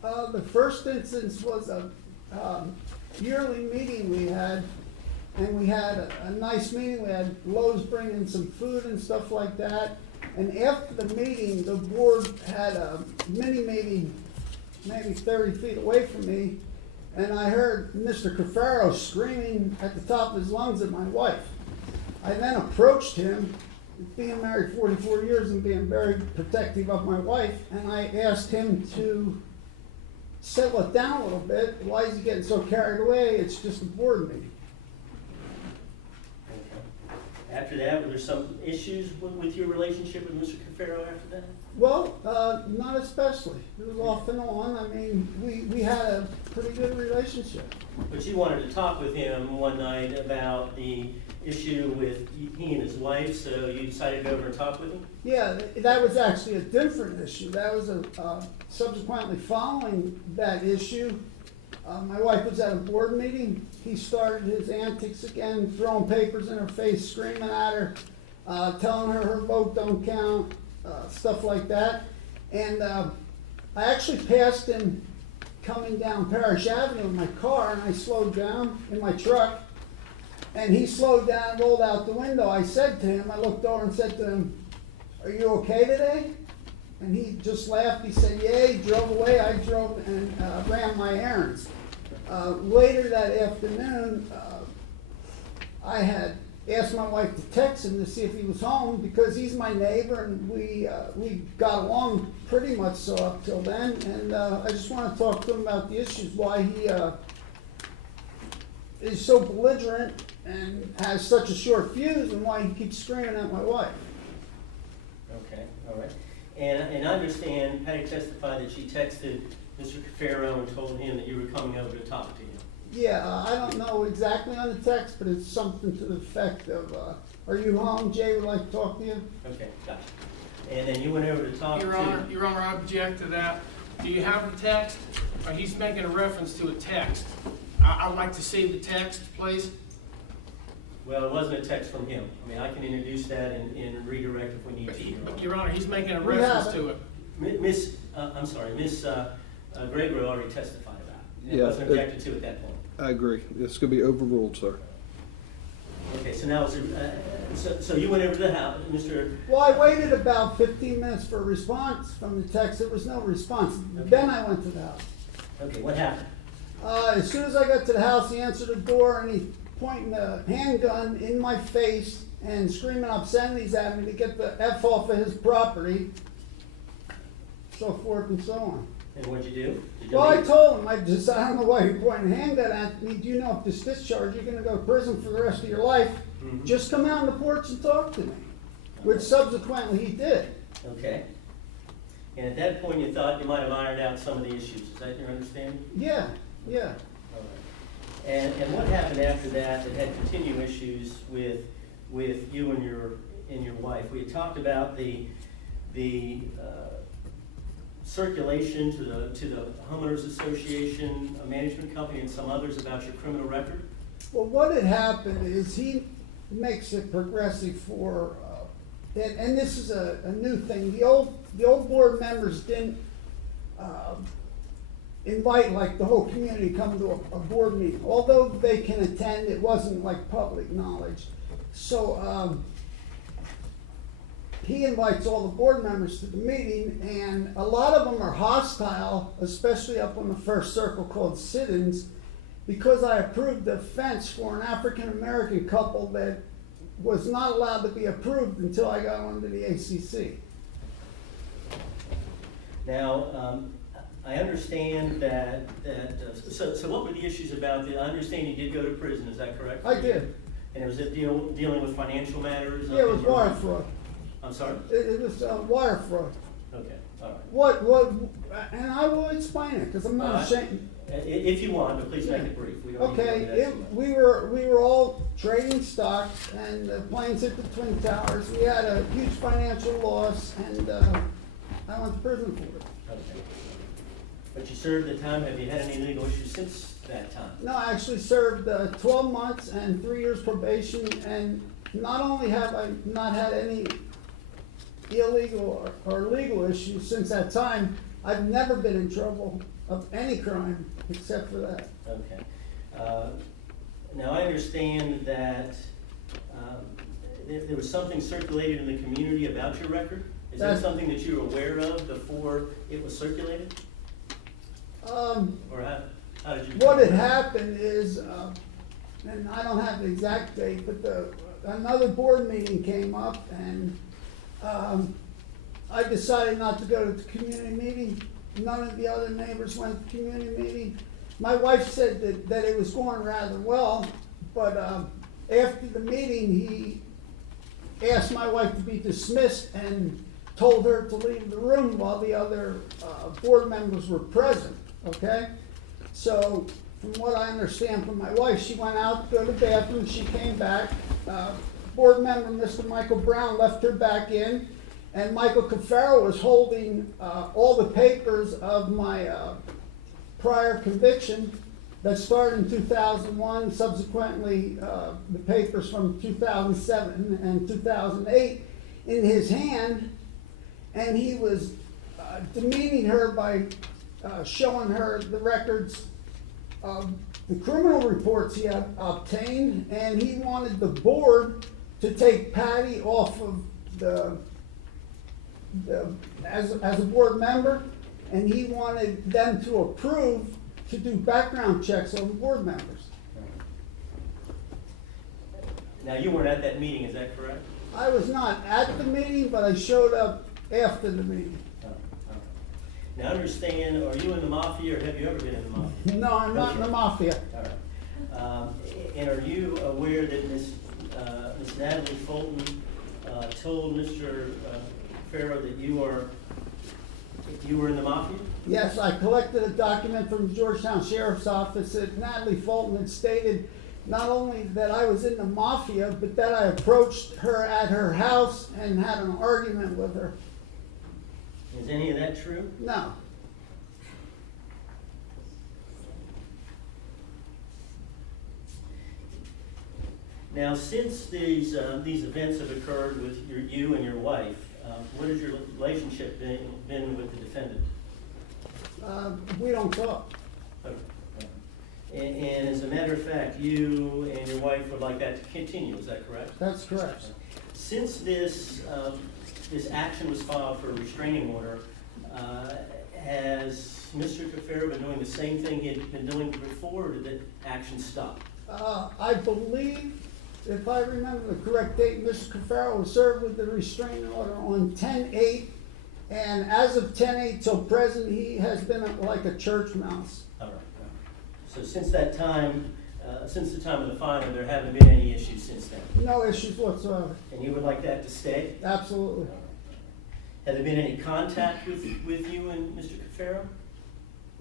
The first instance was a yearly meeting we had, and we had a nice meeting. We had Lowe's bring in some food and stuff like that. And after the meeting, the board had a mini meeting maybe 30 feet away from me, and I heard Mr. Cafaro screaming at the top of his lungs at my wife. I then approached him, being married 44 years and being very protective of my wife, and I asked him to settle it down a little bit. Why is he getting so carried away? It's just a board meeting. Okay. After that, were there some issues with your relationship with Mr. Cafaro after that? Well, not especially. It was off and on. I mean, we had a pretty good relationship. But you wanted to talk with him one night about the issue with he and his wife, so you decided to go over and talk with him? Yeah, that was actually a different issue. That was subsequently following that issue. My wife was at a board meeting. He started his antics again, throwing papers in her face, screaming at her, telling her vote don't count, stuff like that. And I actually passed him coming down Parish Avenue in my car, and I slowed down in my truck. And he slowed down and rolled out the window. I said to him, I looked over and said to him, "Are you okay today?" And he just laughed. He said, "Yeah." He drove away. I drove and ran my errands. Later that afternoon, I had asked my wife to text him to see if he was home, because he's my neighbor, and we got along pretty much so up till then, and I just want to talk to him about the issues, why he is so belligerent and has such a short fuse, and why he keeps screaming at my wife. Okay, all right. And I understand Patty testified that she texted Mr. Cafaro and told him that you were coming over to talk to him. Yeah, I don't know exactly on the text, but it's something to the effect of, are you home? Jay would like to talk to you. Okay, gotcha. And then you went over to talk to... Your Honor, I object to that. Do you have the text? He's making a reference to a text. I'd like to see the text, please. Well, it wasn't a text from him. I mean, I can introduce that and redirect if we need to. But Your Honor, he's making a We reference have to it. Miss Gregory already testified about it. It Yeah, wasn't objected to at that point. I agree. This could be overruled, sir. Okay, so now, so you went over to the house, Mr. Well, I waited about 15 minutes for a response from the text. There was no response. Then I went to the house. Okay, what happened? As soon as I got to the house, he answered the door, and he pointing a handgun in my face and screaming obscenities at me to get the F off of his property, so forth and so on. And what'd you do? Did you Well, I leave? told him, I don't know why you're pointing a handgun at me. Do you know if this discharge, you're gonna go to prison for the rest of your life? Mhm. Just come out on the porch and talk to me, which subsequently he did. Okay. And at that point, you thought you might have ironed out some of the issues. Is that your understanding? Yeah. All right. And what happened after that that had continued issues with you and your wife? We had talked about the circulation to the homeowners association, a management company, and some others about your criminal record. Well, what had happened is he makes it progressive for, and this is a new thing. The old board members didn't invite like the whole community to come to a board meeting. Although they can attend, it wasn't like public knowledge. So he invites all the board members to the meeting, and a lot of them are hostile, especially up on the first circle called sit-ins, because I approved the fence for an African-American couple that was not allowed to be approved until I got onto the ACC. Now, I understand that so what were the issues about I understand you did go to prison, is that correct? I did. And was it dealing with financial matters? Yeah, it was wire fraud. I'm sorry? It was wire fraud. Okay, all right. What, and I will explain it, because I'm not ashamed. If you want, but please make it brief. We don't need to go Okay, into that too much. we were all trading stocks, and the planes hit the Twin Towers. We had a huge financial loss, and I went to prison for it. Okay. But you served the time. Have you had any legal issues since that time? No, I actually served 12 months and 3 years probation, and not only have I not had any illegal or legal issues since that time, I've never been in trouble of any crime except for that. Okay. Now, I understand that there was something circulated in the community about your record. Is that That's- something that you were aware of before it was circulated? Or how did you? What had happened is, and I don't have the exact date, but another board meeting came up, and I decided not to go to the community meeting. None of the other neighbors went to the community meeting. My wife said that it was going rather well, but after the meeting, he asked my wife to be dismissed and told her to leave the room while the other board members were present, okay? So, from what I understand from my wife, she went out to go to the bathroom, she came back. Board member, Mr. Michael Brown, left her back in, and Michael Cafaro was holding all the papers of my prior conviction that started in 2001, subsequently the papers from 2007 and 2008 in his hand, and he was demeaning her by showing her the records of the criminal reports he had obtained, and he wanted the board to take Patty off of as a board member, and he wanted them to approve to do background checks on board members. Now, you weren't at that meeting, is that correct? I was not at the meeting, but I showed up after the meeting. Oh, okay. Now, understand, are you in the mafia, or have you ever been in the mafia? No, I'm not in the mafia. All right. And are you aware that Miss Natalie Fulton told Mr. Cafaro that you were in the mafia? Yes, I collected a document from the Georgetown Sheriff's Office that Natalie Fulton had stated not only that I was in the mafia, but that I approached her at her house and had an argument with her. Is any of that true? No. Now, since these events have occurred with you and your wife, what has your relationship been with the defendant? We don't talk. And as a matter of fact, you and your wife would like that to continue, is that correct? That's correct. Since this action was filed for a restraining order, has Mr. Cafaro been doing the same thing he had been doing before, or did that action stop? I believe, if I remember the correct date, Mr. Cafaro was served with the restraining order on 10/8, and as of 10/8 till present, he has been like a church mouse. All right. So since that time, since the time of the filing, there haven't been any issues since then? No issues whatsoever. And you would like that to stay? Absolutely. Have there been any contact with you and Mr. Cafaro?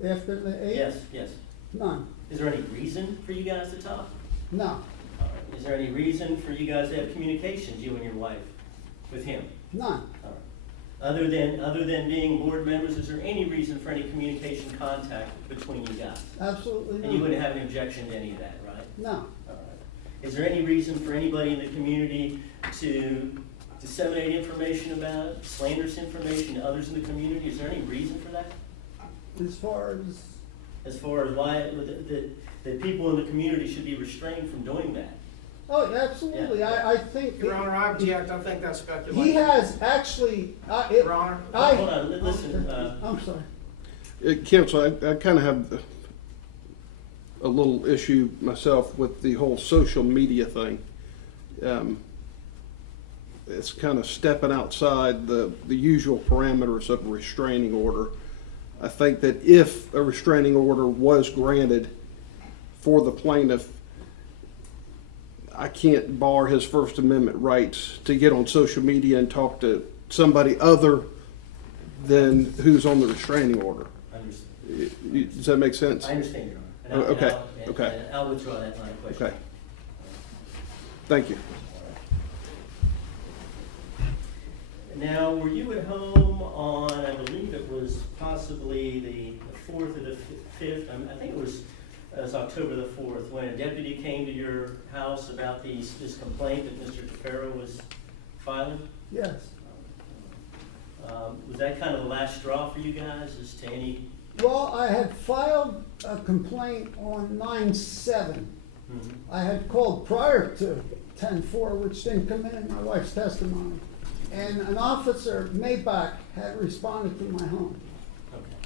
After the 8th? Yes. None. Is there any reason for you guys to talk? No. All right. Is there any reason for you guys to have communications, you and your wife, with him? None. All right. Other than being board members, is there any reason for any communication contact between you guys? Absolutely And you none. wouldn't have an objection to any of that, right? No. All right. Is there any reason for anybody in the community to disseminate information about, slanderous information to others in the community? Is there any reason for that? As far as why that people in the community should be restrained from doing that? oh, absolutely. Yeah. I think Your Honor, I object, I think that's speculation. he has actually. Your Honor. Hold on, listen. I'm sorry. Counsel, I kind of have a little issue myself with the whole social media thing. It's kind of stepping outside the usual parameters of a restraining order. I think that if a restraining order was granted for the plaintiff, I can't bar his First Amendment rights to get on social media and talk to somebody other than who's on the restraining order. Understood. Does that make sense? I understand, Your Honor. Okay, And okay. I'll withdraw that line of question. Okay. Thank you. Now, were you at home on, I believe it was possibly the 4th or the 5th, I think it was October the 4th, when a deputy came to your house about this complaint that Mr. Cafaro was filing? Yes. Was that kind of the last straw for you guys as to any? Well, I had filed a complaint on 9/7. Mhm. I had called prior to 10/4, which didn't come in my wife's testimony. And an officer, Maybach, had responded to my home. Okay.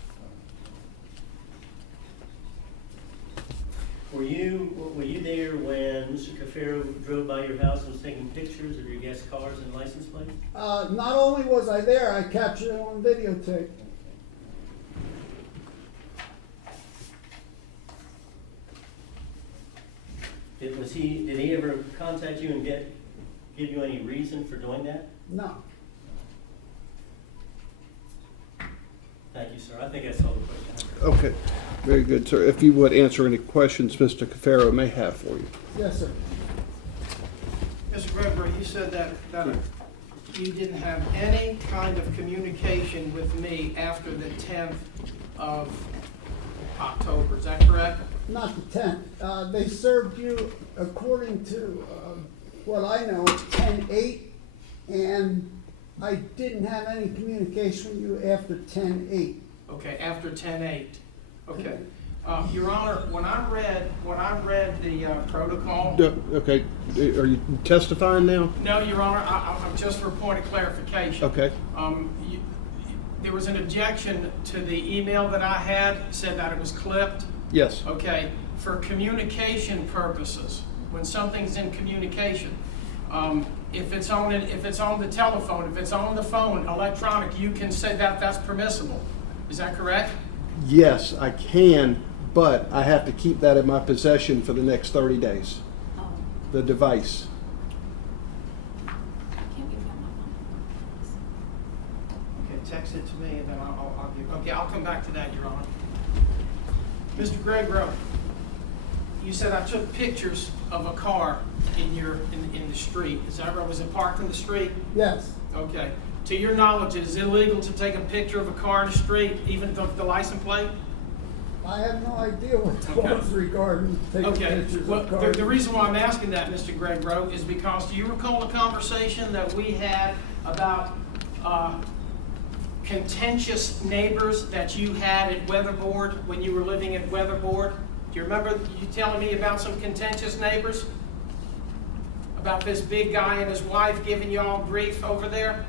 Were you there when Mr. Cafaro drove by your house and was taking pictures of your guests' cars and license plates? Not only was I there, I captured it on videotape. Did he ever contact you and give you any reason for doing that? No. Thank you, sir. I think that's all the questions. Okay, very good, sir. If you would answer any questions Mr. Cafaro may have for you. Yes, sir. Mr. Gregory, you said that you didn't have any kind of communication with me after the 10th of October, is that correct? Not the 10th. They served you according to what I know, 10/8, and I didn't have any communication with you after 10/8. Okay, after 10/8. Okay. Your Honor, when I read the protocol. Okay, are you testifying now? No, Your Honor, I'm just for a point of clarification. Okay. There was an objection to the email that I had, said that it was clipped. Yes. Okay, for communication purposes, when something's in communication. If it's on the telephone, if it's on the phone, electronic, you can say that that's permissible. Is that correct? Yes, I can, but I have to keep that in my possession for the next 30 days, Oh, the device. can't give you my phone. Okay, text it to me and then I'll give, okay, I'll come back to that, Your Honor. Mr. Gregro, you said I took pictures of a car in the street. Is that right? Was it parked in the street? Yes, Okay. To your knowledge, is it illegal to take a picture of a car in the street, even the license plate? I have no idea what the Okay. laws regarding taking Okay, pictures well, of cars. the reason why I'm asking that, Mr. Gregro, is because, do you recall a conversation that we had about contentious neighbors that you had at Weatherboard when you were living at Weatherboard? Do you remember you telling me about some contentious neighbors? About this big guy and his wife giving you all grief over there?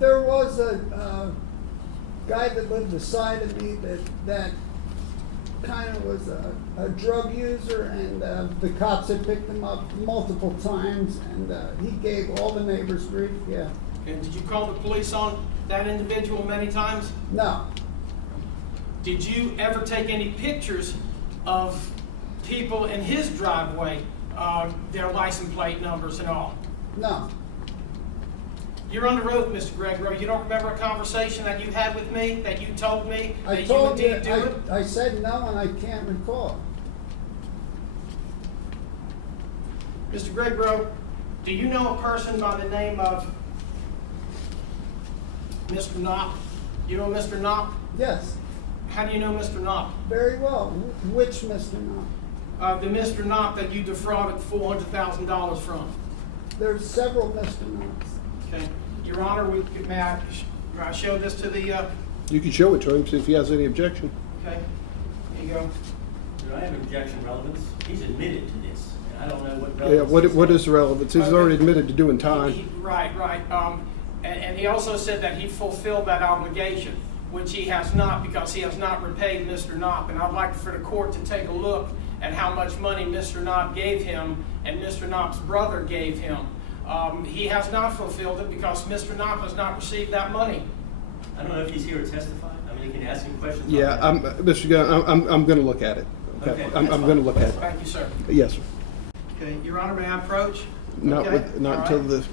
There was a guy that lived beside of me that kind of was a drug user, and the cops had picked him up multiple times, and he gave all the neighbors grief, yeah. And did you call the police on that individual many times? No, Did you ever take any pictures of people in his driveway, their license plate numbers and all? no, You're under oath, Mr. Gregro. You don't remember a conversation that you had with me, that you told me I that you told you, indeed do it? I said no, and I can't recall. Mr. Gregro, do you know a person by the name of Mr. Knopp? You know Mr. Knopp? Yes, How do you know Mr. Knopp? very well. Which Mr. Knopf? The Mr. Knopp that you defrauded $400,000 from. There's several Mr. Knopfs. Okay. Your Honor, may I show this to the, You can show it to him, see if he has any objection. okay, there you go. I have objection relevance. He's admitted to this, and I don't know what relevance. Yeah, what is the relevance? He's already admitted to doing time. Right. And he also said that he fulfilled that obligation, which he has not, because he has not repaid Mr. Knopp. And I'd like for the court to take a look at how much money Mr. Knopp gave him and Mr. Knopp's brother gave him. He has not fulfilled it because Mr. Knopp has not received that money. I don't know if he's here to testify. I mean, you can ask him questions. on Yeah, that. Mr. Gunn, I'm going to look at it. Okay, I'm that's going to fine. look at it. Thank you, sir. Yes, sir. Okay, Your Honor, may I approach? Not Okay, not all until right. the.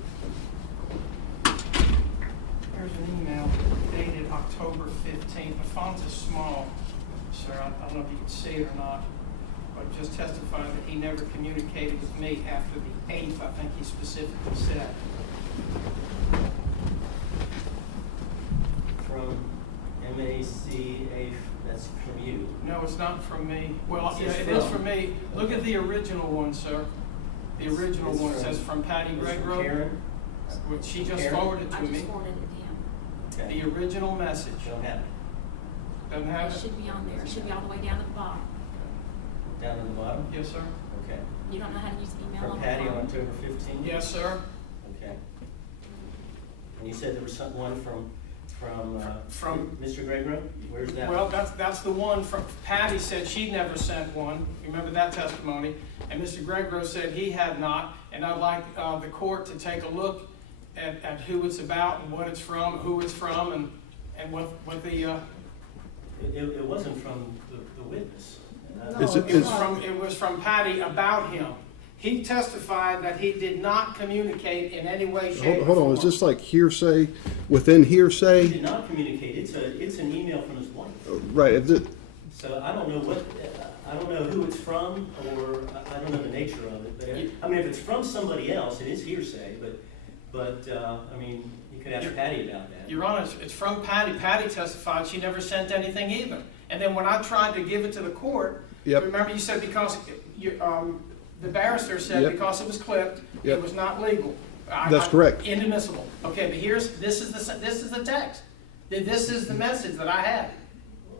Here's an email dated October 15th. The font is small, sir. I don't know if you can see it or not, but just testified that he never communicated with me after the 8th, I think he specifically said. From MACA, that's from you. No, it's not from me. Well, yeah, It's it is from- from me. Look at the original one, sir. The original It's one from- says from Patty It's from Gregro, Karen? which she just Karen? forwarded I to just me. forwarded it to him. Okay. The original message. Don't have it. Doesn't have It it? should be on there. It should be all the way down at the bottom. Down at the bottom? Yes, sir. Okay. You don't know how to use email From on the Patty on phone? October 15th? Yes, sir. Okay. And you said there was one from From- Mr. Gregro? Where's that? Well, that's the one from, Patty said she'd never sent one. Remember that testimony? And Mr. Gregro said he had not. And I'd like the court to take a look at who it's about and what it's from, who it's from, and what the, It wasn't from the witness. No, Is it- it's it was from Patty about him. He testified that he did not communicate in any way, shape, or Hold on, is form. this like hearsay within He hearsay? did not communicate. It's an email from his wife. Right. Is it, So I don't know I don't know who it's from, or I don't know the nature of it. But I mean, if it's from somebody else, it is hearsay. But I mean, you could ask Patty about that. Your Honor, it's from Patty. Patty testified she never sent anything either. And then when I tried to give it to the court, Yep. remember you said because the barrister said Yep. because it was clipped, Yep. it was not legal. That's correct. Inadmissible. Okay, but this is the text. This is the message that I had.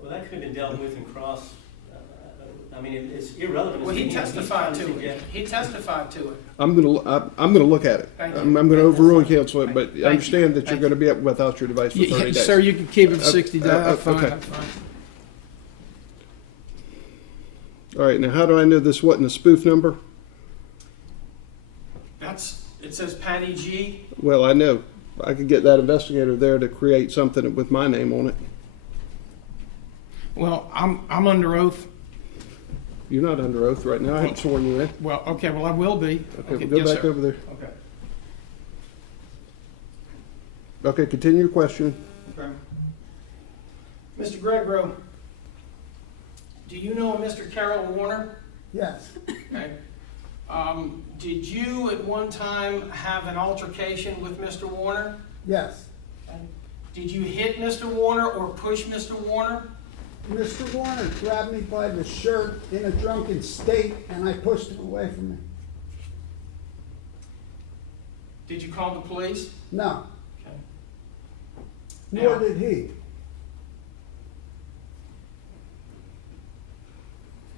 Well, that could have been dealt with in cross. I mean, it's irrelevant. Well, he He's testified trying to it. suggest- He testified to it. I'm gonna look at it. Thank you. I'm gonna overrule and cancel it, but Thank you. understand that you're Thank gonna be up without your device for 30 days. Sir, you can keep it for 60 days. okay. That's fine. All right, now how do I know this wasn't a spoof number? It says Patty G. Well, I know. I could get that investigator there to create something with my name on it. Well, I'm under oath. You're not under oath right now. I haven't sworn you in. Well, okay, well, I will be. Okay, well, go yes, back sir. over there. Okay. Okay, continue your question. Okay. Mr. Gregro, do you know a Mr. Carroll Warner? Yes, Okay. Did you at one time have an altercation with Mr. Warner? yes. Did you hit Mr. Warner or push Mr. Warner? Mr. Warner grabbed me by the shirt in a drunken state, and I pushed him away from me. Did you call the police? No, Okay. nor Now- did he.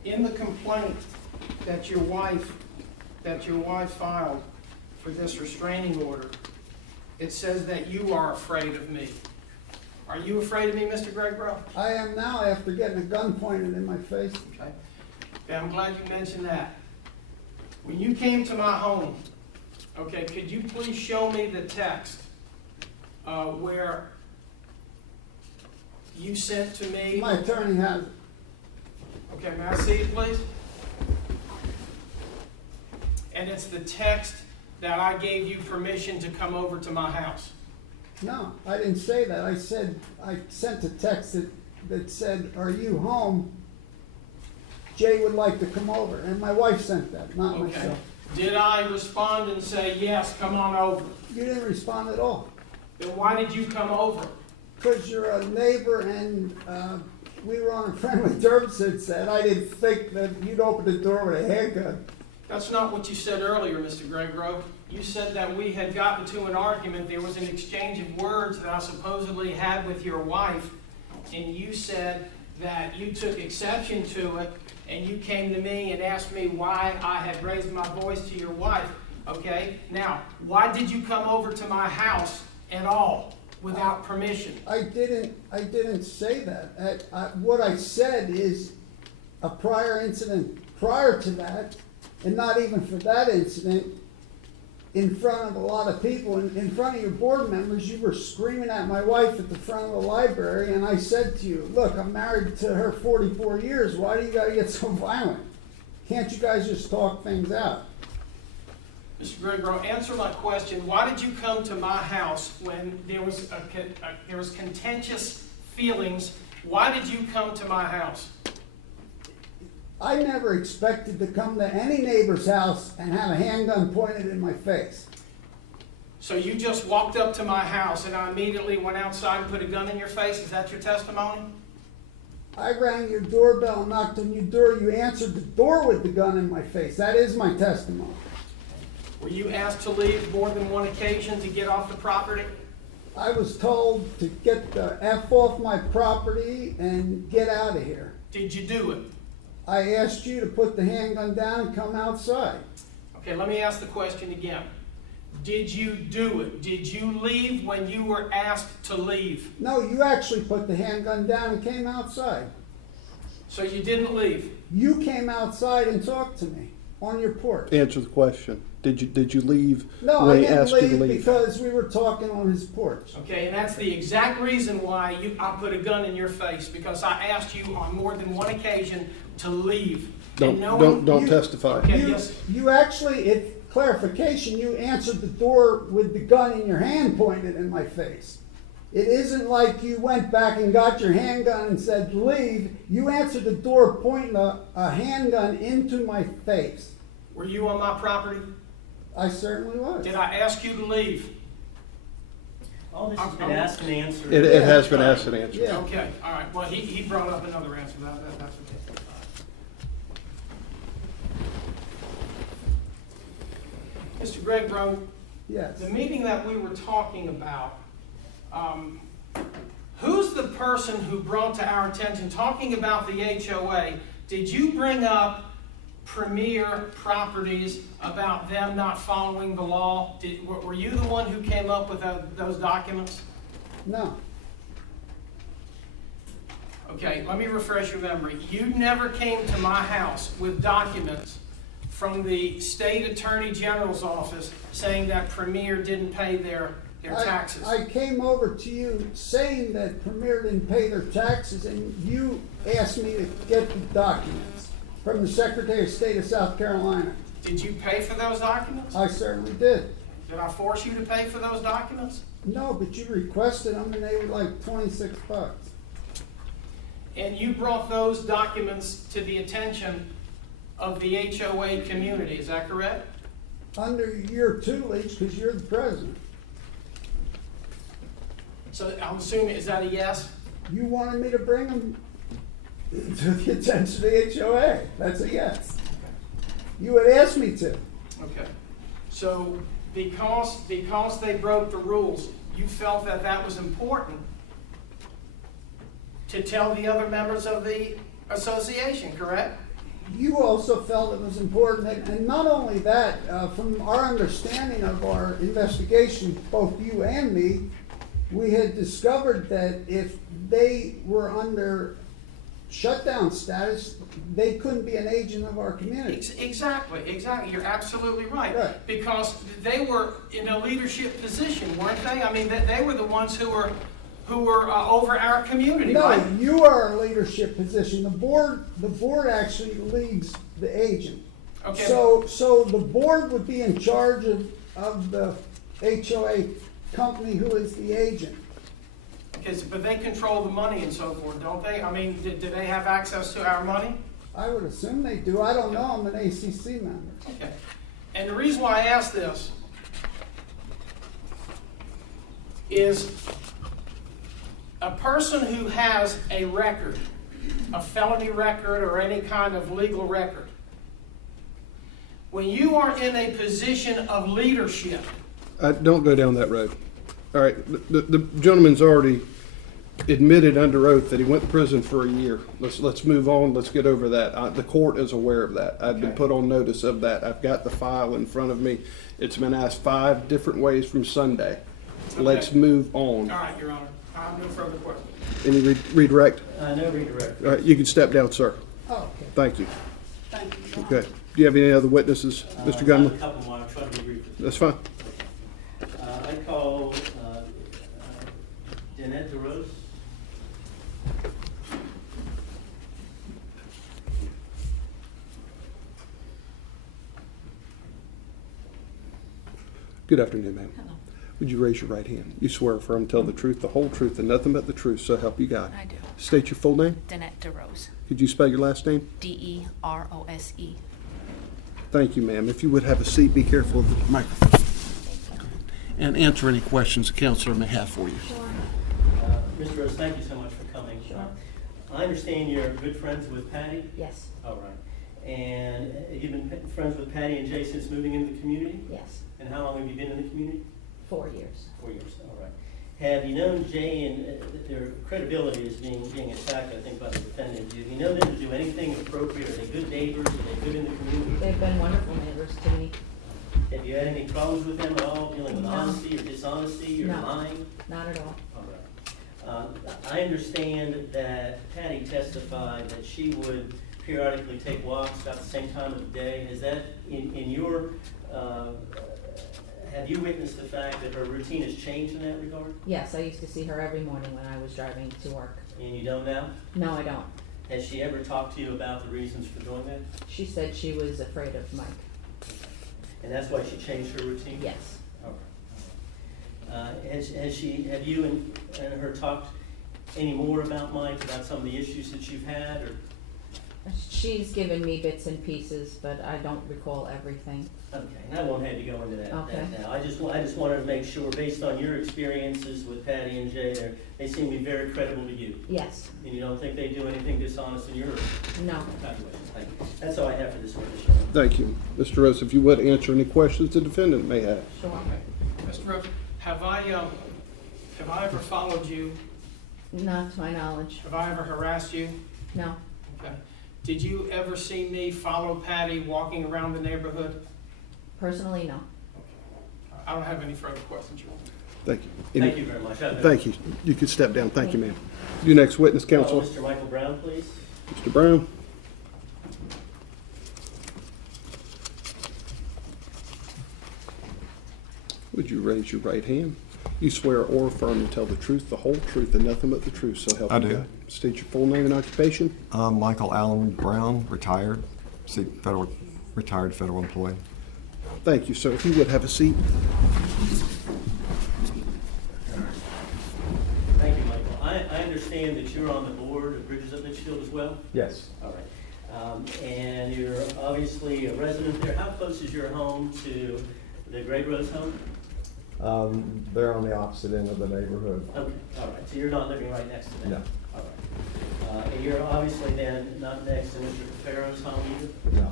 In the complaint that your wife filed for this restraining order, it says that you are afraid of me. Are you afraid of me, Mr. Gregro? I am now after getting a gun pointed in my face. Okay. Okay, I'm glad you mentioned that. When you came to my home, okay, could you please show me the text where you sent to me? My attorney has it. Okay, may I see it, please? And it's the text that I gave you permission to come over to my house. No, I didn't say that. I said, I sent a text that said, "Are you home? Jay would like to come over." And my wife sent that, not Okay. myself. Did I respond and say, yes, come on over? You didn't respond at all. Then why did you come over? Because you're a neighbor and we were on a friendly terms since then. I didn't think that you'd open the door with a handgun. That's not what you said earlier, Mr. Gregro. You said that we had gotten to an argument, there was an exchange of words that I supposedly had with your wife, and you said that you took exception to it, and you came to me and asked me why I had raised my voice to your wife, okay? Now, why did you come over to my house at all without permission? I didn't say that. What I said is a prior incident prior to that, and not even for that incident, in front of a lot of people, in front of your board members, you were screaming at my wife at the front of the library, and I said to you, "Look, I'm married to her 44 years. Why do you gotta get so violent? Can't you guys just talk things out?" Mr. Gregro, answer my question. Why did you come to my house when there was contentious feelings? Why did you come to my house? I never expected to come to any neighbor's house and have a handgun pointed in my face. So you just walked up to my house and I immediately went outside and put a gun in your face? Is that your testimony? I rang your doorbell, knocked on your door, you answered the door with the gun in my face. That is my testimony. Were you asked to leave more than one occasion to get off the property? I was told to get the F off my property and get out of here. Did you do it? I asked you to put the handgun down and come outside. Okay, let me ask the question again. Did you do it? Did you leave when you were asked to leave? No, you actually put the handgun down and came outside. So you didn't leave? You came outside and talked to me on your porch. Answer the question. Did you leave No, I when he didn't asked you to leave leave? because we were talking on his porch. Okay, and that's the exact reason why I put a gun in your face, because I asked you on more than one occasion to leave. And knowing Don't you- testify. Okay, You, yes. you actually, clarification, you answered the door with the gun in your hand pointed in my face. It isn't like you went back and got your handgun and said, "Leave." You answered the door pointing a handgun into my face. Were you on my property? I certainly was. Did I ask you to leave? All this has been asked and answered. It has been asked and answered. Yeah. Okay, all right. Well, he brought up another answer. That's okay. Mr. Gregro, Yes. the meeting that we were talking about, who's the person who brought to our attention, talking about the HOA, did you bring up Premier Properties about them not following the law? Were you the one who came up with those documents? No. Okay, let me refresh your memory. You never came to my house with documents from the state attorney general's office saying that Premier didn't pay their taxes. I came over to you saying that Premier didn't pay their taxes, and you asked me to get the documents from the Secretary of State of South Carolina. Did you pay for those documents? I certainly did. Did I force you to pay for those documents? No, but you requested them, and they were like $26. And you brought those documents to the attention of the HOA community, is that correct? Under your tutelage, because you're the president. So I'm assuming, is that a yes? You wanted me to bring them to the attention of the HOA. That's a yes. You had asked me to. Okay. So because they broke the rules, you felt that that was important to tell the other members of the association, correct? You also felt it was important, and not only that, from our understanding of our investigation, both you and me, we had discovered that if they were under shutdown status, they couldn't be an agent of our community. Exactly. You're absolutely right. Right. Because they were in a leadership position, weren't they? I mean, they were the ones who were over our community, No, right? you are a leadership position. The board actually leads the agent. Okay. So the board would be in charge of the HOA company who is the agent. Okay, but they control the money and so forth, don't they? I mean, do they have access to our money? I would assume they do. I don't know. I'm an ACC member. Okay. And the reason why I ask this is a person who has a record, a felony record or any kind of legal record, when you are in a position of leadership, Don't go down that road. All right, the gentleman's already admitted under oath that he went to prison for a year. Let's move on. Let's get over that. The court is aware of that. I've been Okay. put on notice of that. I've got the file in front of me. It's been asked 5 different ways from Sunday. Let's Okay. move on. all right, Your Honor, I have no further questions. Any redirect? No redirect. All right, you can step down, sir. Oh, okay. Thank you. Thank you. Okay. Do you have any other witnesses, Mr. Gunman? A couple more, I'll try to be brief. That's fine. I call Danette DeRose. Good afternoon, ma'am. Hello. Would you raise your right hand? You swear affirm tell the truth, the whole truth, and nothing but the truth, so help you God. I do. State your full name. Danette DeRose. Could you spell your last name? DeRose. Thank you, ma'am. If you would have a seat, be careful of the microphone. And answer any questions the counselor may have for you. Mr. Rose, thank you so much for coming. Sure. I understand you're good friends with Patty? Yes, All right. And you've been friends with Patty and Jay since moving into the community? yes, And how long have you been in the community? 4 years. 4 years, all right. Have you known Jay and their credibility is being attacked, I think, by the defendant? Have you known them to do anything appropriate? Are they good neighbors? Are they good in the community? They've been wonderful neighbors to me. Have you had any problems with them at all, dealing with No. honesty or dishonesty or No. lying? Not at all. All right. I understand that Patty testified that she would periodically take walks about the same time of the day. Is that in your, have you witnessed the fact that her routine has changed in that regard? Yes, I used to see her every morning when I was driving to work. And you don't now? No, I don't. Has she ever talked to you about the reasons for doing that? She said she was afraid of Mike. And that's why she changed her routine? Yes. All right. Have you and her talked any more about Mike, about some of the issues that you've had, or? She's given me bits and pieces, but I don't recall everything. Okay, and I won't have you go into that Okay. now. I just wanted to make sure, based on your experiences with Patty and Jay, they seem to be very credible to you. Yes. And you don't think they do anything dishonest in your No. evaluation? Thank you. That's all I have for this witness. Thank you. Mr. Rose, if you would answer any questions the defendant may have. Sure. Mr. Rose, have I ever followed you? Not to my knowledge. Have I ever harassed you? No. Okay. Did you ever see me follow Patty walking around the neighborhood? Personally, no. I don't have any further questions, Your Honor. Thank you. Thank you very much. Thank you. You could step down. Thank you, ma'am. Your next witness, Counselor. Mr. Michael Brown, please. Mr. Brown. Would you raise your right hand? You swear or affirm to tell the truth, the whole truth, and nothing but the truth, so help I you do. God. State your full name and occupation. Michael Allen Brown, retired, retired federal employee. Thank you, sir. If you would have a seat. Thank you, Michael. I understand that you're on the board of Bridges of Litchfield as well? Yes. All right. And you're obviously a resident there. How close is your home to the Greg Rose home? They're on the opposite end of the neighborhood. Okay, all right. So you're not living right next to them? No. All right. And you're obviously then not next to Mr. Cafaro's home either? No.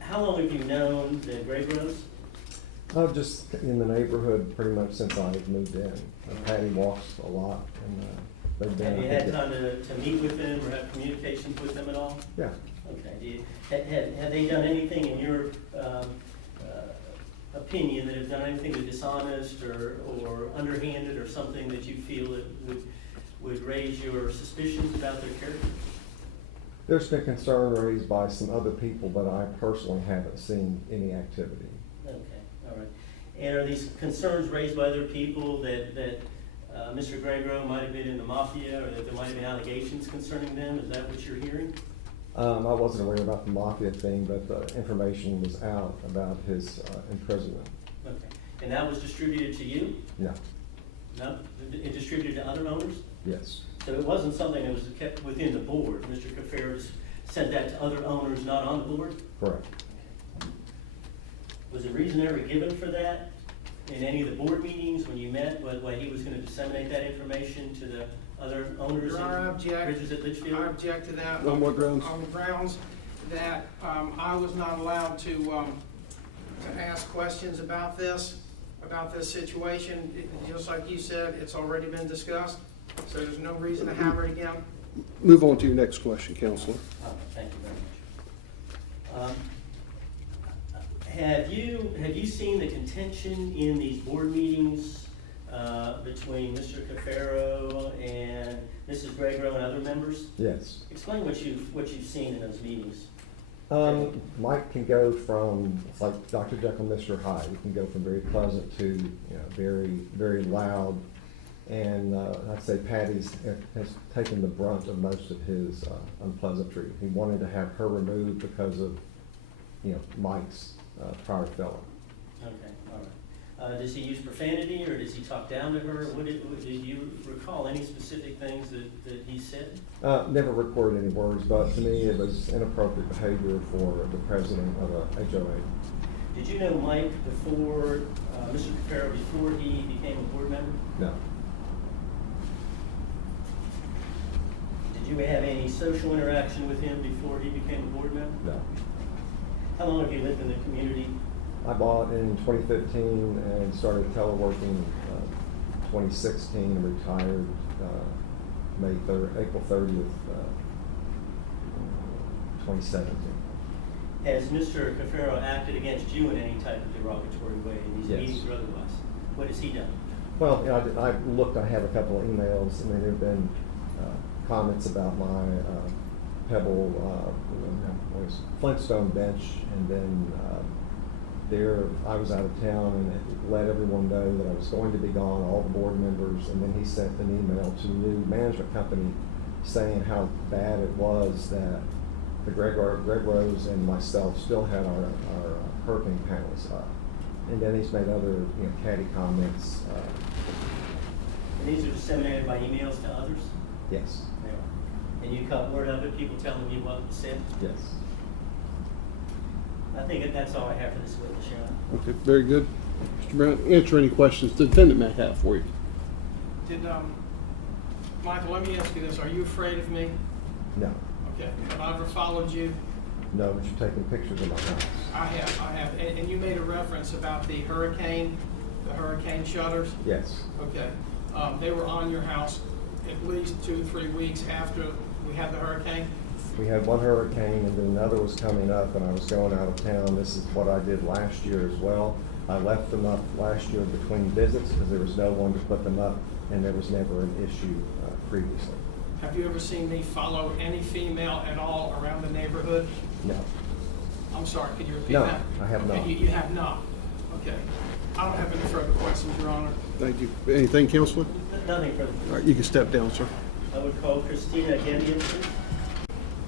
How long have you known the Greg Rose? Just in the neighborhood pretty much since I moved in. Patty walks a lot, and they've been. Have you had time to meet with them or have communications with them at all? Yeah. Okay. Have they done anything in your opinion that have done anything that's dishonest or underhanded or something that you feel that would raise your suspicions about their character? There's been concern raised by some other people, but I personally haven't seen any activity. Okay, all right. And are these concerns raised by other people that Mr. Gregro might have been in the mafia or that there might have been allegations concerning them? Is that what you're hearing? I wasn't aware about the mafia thing, but the information was out about his imprisonment. Okay. And that was distributed to you? No. No? It distributed to other owners? Yes. So it wasn't something that was kept within the board? Mr. Cafaro just sent that to other owners not on the board? Correct. Was a reason ever given for that in any of the board meetings when you met, why he was going to disseminate that information to the other owners Your Honor, I in object. Bridges at Litchfield? I object to that. On what grounds? On the grounds that I was not allowed to ask questions about this situation. Just like you said, it's already been discussed, so there's no reason to hammer it again. Move on to your next question, Counselor. Thank you very much. Have you seen the contention in these board meetings between Mr. Cafaro and Mrs. Gregro and other members? Yes. Explain what you've seen in those meetings. Mike can go from, it's like Dr. Jekyll, Mr. Hyde. He can go from very pleasant to very, very loud. And I'd say Patty's has taken the brunt of most of his unpleasantry. He wanted to have her removed because of Mike's prior felon. Okay, all right. Does he use profanity or does he talk down to her? Did you recall any specific things that he said? Never recorded any words, but to me it was inappropriate behavior for the president of a HOA. Did you know Mike before, Mr. Cafaro, before he became a board member? No. Did you have any social interaction with him before he became a board member? No. How long have you lived in the community? I bought in 2015 and started teleworking 2016 and retired April 30th, 2017. Has Mr. Cafaro acted against you in any type of derogatory way in these Yes. meetings or otherwise? What has he done? Well, I looked, I have a couple of emails. I mean, there have been comments about my Pebble, Flintstone bench, and then I was out of town and let everyone know that I was going to be gone, all the board members, and then he sent an email to the new management company saying how bad it was that the Greg Rose and myself still had our hurricane panels up. And then he's made other catty comments. And these are disseminated by emails to others? Yes. They are. And you caught word of it, people telling you what was said? Yes. I think that's all I have for this witness, Your Honor. Okay, very good. Mr. Brown, answer any questions the defendant may have for you. Michael, let me ask you this. Are you afraid of me? No. Okay. Have I ever followed you? No, but you're taking pictures of my house. I have. And you made a reference about the hurricane shutters? Yes. Okay. They were on your house at least 2 or 3 weeks after we had the hurricane? We had one hurricane and then another was coming up and I was going out of town. This is what I did last year as well. I left them up last year between visits because there was no one to put them up, and there was never an issue previously. Have you ever seen me follow any female at all around the neighborhood? No. I'm sorry, could you repeat No, that? I have Okay, not. You have not? Okay. I don't have any further questions, Your Honor. Thank you. Anything, Counselor? Nothing further. All right, you can step down, sir. I would call Christina Gebian, please.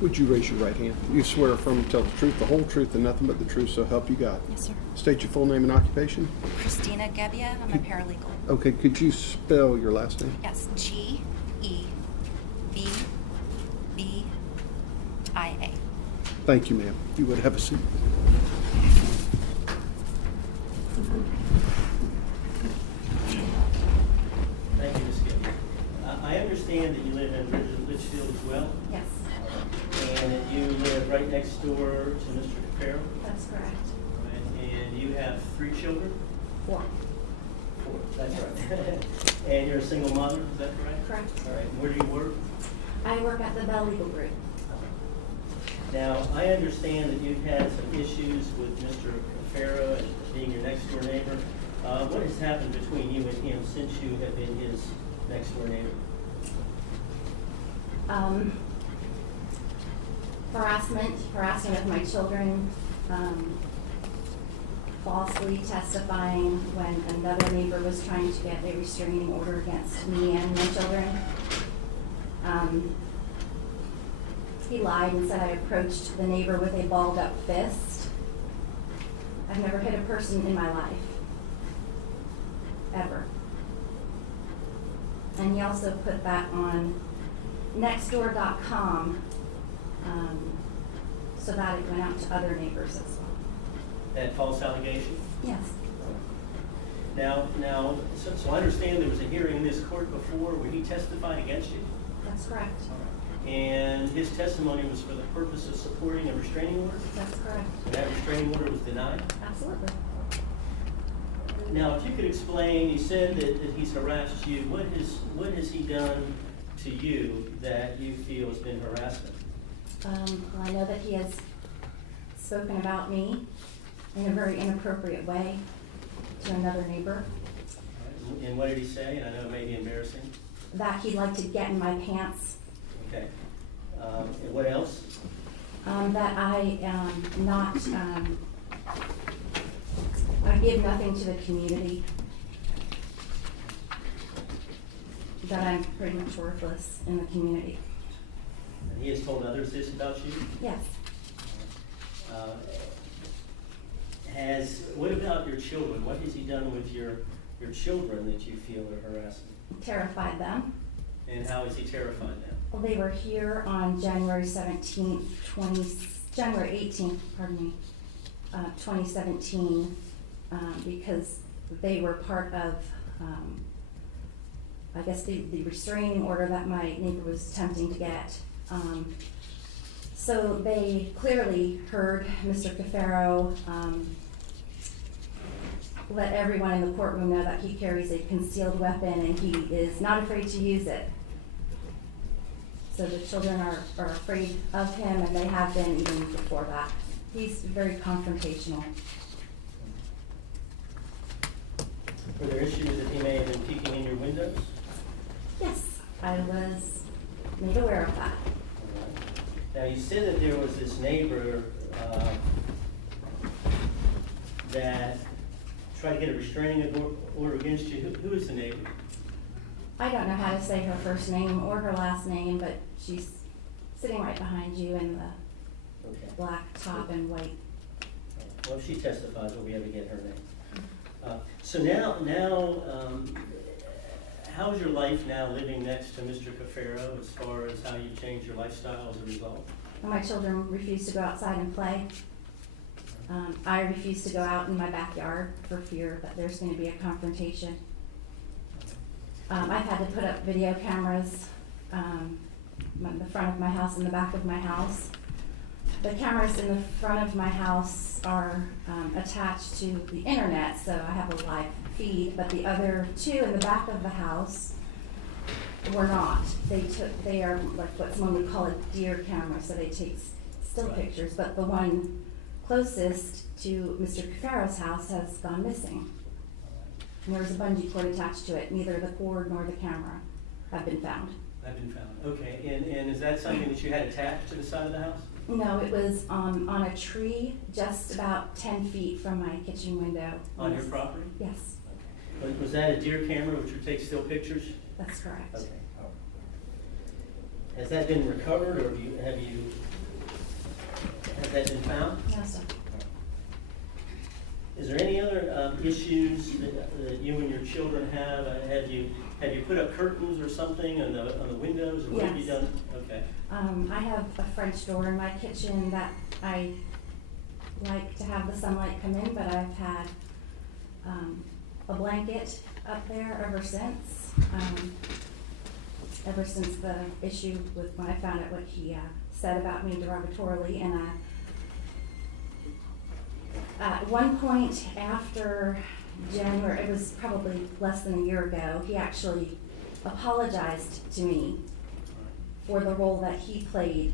Would you raise your right hand? You swear affirm to tell the truth, the whole truth, and nothing but the truth, so help you God. Yes, sir. State your full name and occupation. Christina Gebbia. I'm a paralegal. Okay, could you spell your last name? Yes, G-E-B-B-I-A. Thank you, ma'am. If you would have a seat. Thank you, Ms. Gebian. I understand that you live in Litchfield as well, Yes, and that you live right next door to Mr. Cafaro, that's correct. right? And you have 3 children? 4. 4, that's right. And you're a single mother, is that correct? Correct. All right, and where do you work? I work at the Bell Legal Group. Now, I understand that you've had some issues with Mr. Cafaro and being your next door neighbor. What has happened between you and him since you have been his next door neighbor? Harassment of my children, falsely testifying when another neighbor was trying to get a restraining order against me and my children. He lied and said I approached the neighbor with a balled up fist. I've never hit a person in my life, ever. And he also put that on nextdoor.com, so that it went out to other neighbors as well. That false allegation? Yes, Now, so I understand there was a hearing in this court before where he testified against you? that's correct. And his testimony was for the purpose of supporting a restraining order? That's correct. And that restraining order was denied? Absolutely. Now, if you could explain, you said that he's harassed you. What has he done to you that you feel has been harassment? Well, I know that he has spoken about me in a very inappropriate way to another neighbor, And what did he say? And I know it may be embarrassing. that he'd like to get in my pants, Okay. And what else? that I am not, I give nothing to the community, that I'm pretty much worthless in the community. And he has told others this about you? Yes. What about your children? What has he done with your children that you feel are harassing? Terrified them. And how has he terrified them? Well, they were here on January 18th, 2017, because they were part of, I guess, the restraining order that my neighbor was attempting to get. So they clearly heard Mr. Cafaro let everyone in the courtroom know that he carries a concealed weapon and he is not afraid to use it. So the children are afraid of him, and they have been even before that. He's very confrontational. Were there issues that he may have been peeking in your windows? Yes, I was made aware of that. Now, you said that there was this neighbor that tried to get a restraining order against you. Who is the neighbor? I don't know how to say her first name or her last name, but she's sitting right behind you in the Okay. black top and white. Well, if she testifies, we'll be able to get her name. So now, how's your life now living next to Mr. Cafaro as far as how you changed your lifestyle as a result? And my children refuse to go outside and play. I refuse to go out in my backyard for fear that there's going to be a confrontation. I've had to put up video cameras in the front of my house and the back of my house. The cameras in the front of my house are attached to the internet, so I have a live feed, but the other 2 in the back of the house were not. They are like what someone would call a deer camera, so they take still Right. pictures, but the one closest to Mr. Cafaro's house has gone missing. And there was a bungee cord attached to it. Neither the cord nor the camera have been found. I've been found. Okay, and is that something that you had attached to the side of the house? No, it was on a tree just about 10 feet from my kitchen window. On your property? Yes, Okay. Was that a deer camera which would take still pictures? that's correct. Okay. Has that been recovered, or has that been found? No, sir. Is there any other issues that you and your children have? Have you put up curtains or something on the windows, or what have you Yes. done? Okay. I have a French door in my kitchen that I like to have the sunlight come in, but I've had a blanket up there ever since the issue with when I found out what he said about me derogatorily. And at one point after January, it was probably less than a year ago, he actually apologized to me for the role that he played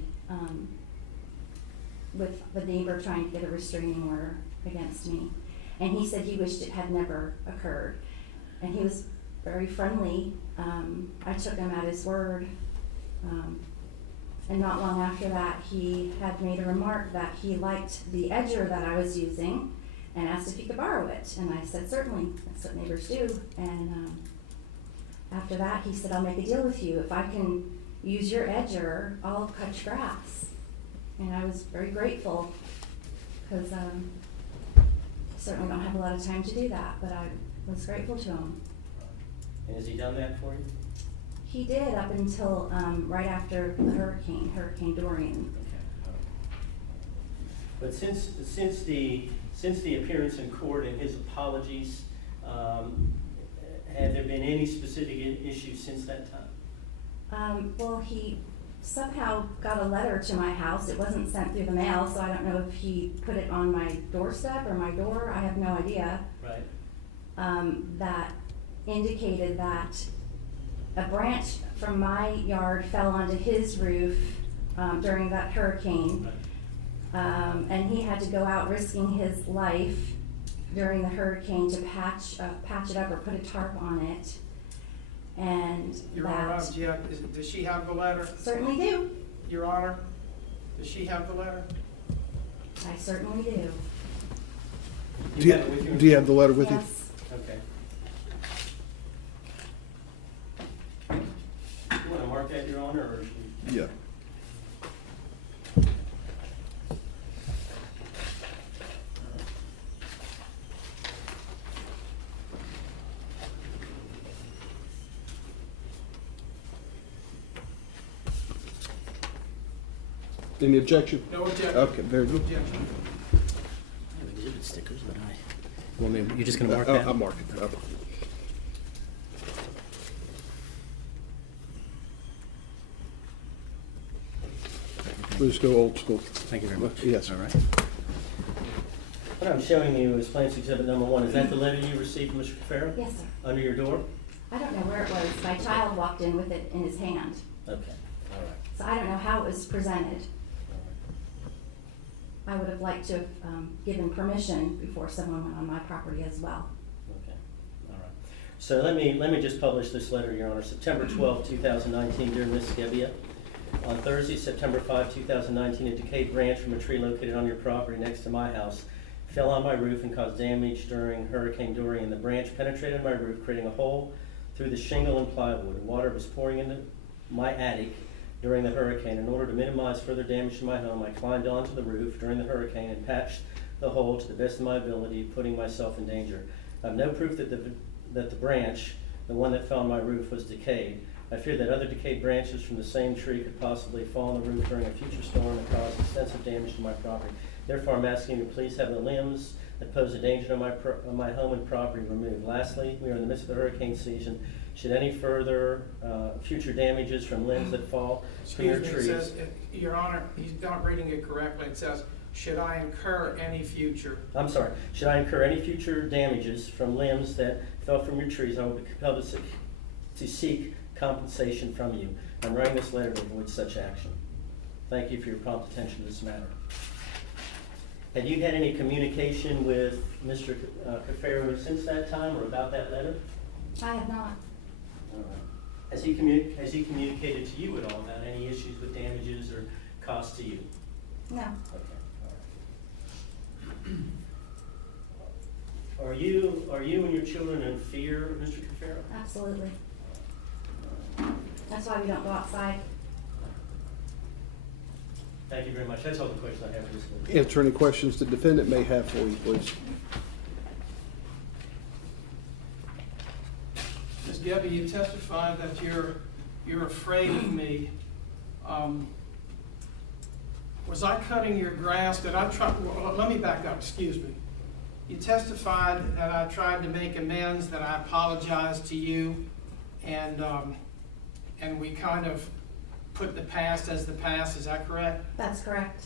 with the neighbor trying to get a restraining order against me. And he said he wished it had never occurred. And he was very friendly. I took him at his word. And not long after that, he had made a remark that he liked the edger that I was using and asked if he could borrow it. And I said, certainly, that's what neighbors do. And after that, he said, I'll make a deal with you. If I can use your edger, I'll cut your grass. And I was very grateful because I certainly don't have a lot of time to do that, but I was grateful to him. And has he done that for you? He did up until right after the Hurricane Dorian. Okay. But since the appearance in court and his apologies, have there been any specific issues since that time? Well, he somehow got a letter to my house. It wasn't sent through the mail, so I don't know if he put it on my doorstep or my door. I have no idea. Right. That indicated that a branch from my yard fell onto his roof during that hurricane. Right. And he had to go out risking his life during the hurricane to patch it up or put a tarp on it. And Your that Honor, does she have the letter? certainly do. Your Honor, does she have the letter? I certainly do. You have it with you? Do you have the letter with you? Yes. Okay. You want to mark that, Your Honor, or? Yeah. Any objection? No objection. Okay, very good. Objection. I have exhibit stickers, but you're just going to mark that? I'll mark it. We'll just go old school. Thank you very much. Yes. All right. What I'm showing you is plans exhibit number 1. Is that the letter you received from Mr. Cafaro? Yes, sir. Under your door? I don't know where it was. My child walked in with it in his hand. Okay, all right. So I don't know how it was presented. I would have liked to have given permission before someone went on my property as well. Okay, all right. So let me just publish this letter, Your Honor. September 12, 2019, dear Ms. Gebbia. On Thursday, September 5, 2019, a decayed branch from a tree located on your property next to my house fell on my roof and caused damage during Hurricane Dorian. The branch penetrated my roof, creating a hole through the shingle and plywood. Water was pouring into my attic during the hurricane. In order to minimize further damage to my home, I climbed onto the roof during the hurricane and patched the hole to the best of my ability, putting myself in danger. I have no proof that the branch, the one that fell on my roof, was decayed. I fear that other decayed branches from the same tree could possibly fall on the roof during a future storm and cause extensive damage to my property. Therefore, I'm asking you to please have the limbs that pose a danger to my home and property removed. Lastly, we are in the midst of the hurricane season. Should any further future damages from limbs that fall from your Excuse me, trees... it says, Your Honor, he's not reading it correctly. It says, should I incur any future? I'm sorry. Should I incur any future damages from limbs that fell from your trees, I will be compelled to seek compensation from you. I'm writing this letter to avoid such action. Thank you for your prompt attention to this matter. Have you had any communication with Mr. Cafaro since that time or about that letter? I have not. All right. Has he communicated to you at all about any issues with damages or costs to you? No. Okay. All right. Are you and your children in fear of Mr. Cafaro? Absolutely. That's why we don't go outside. Thank you very much. That's all the questions I have for this morning. Answer any questions the defendant may have for you, please. Ms. Gebbe, you testified that you're afraid of me. Was I cutting your grass? Did I try? Well, let me back up. Excuse me. You testified that I tried to make amends, that I apologized to you, and we kind of put the past as the past. Is that correct? That's correct.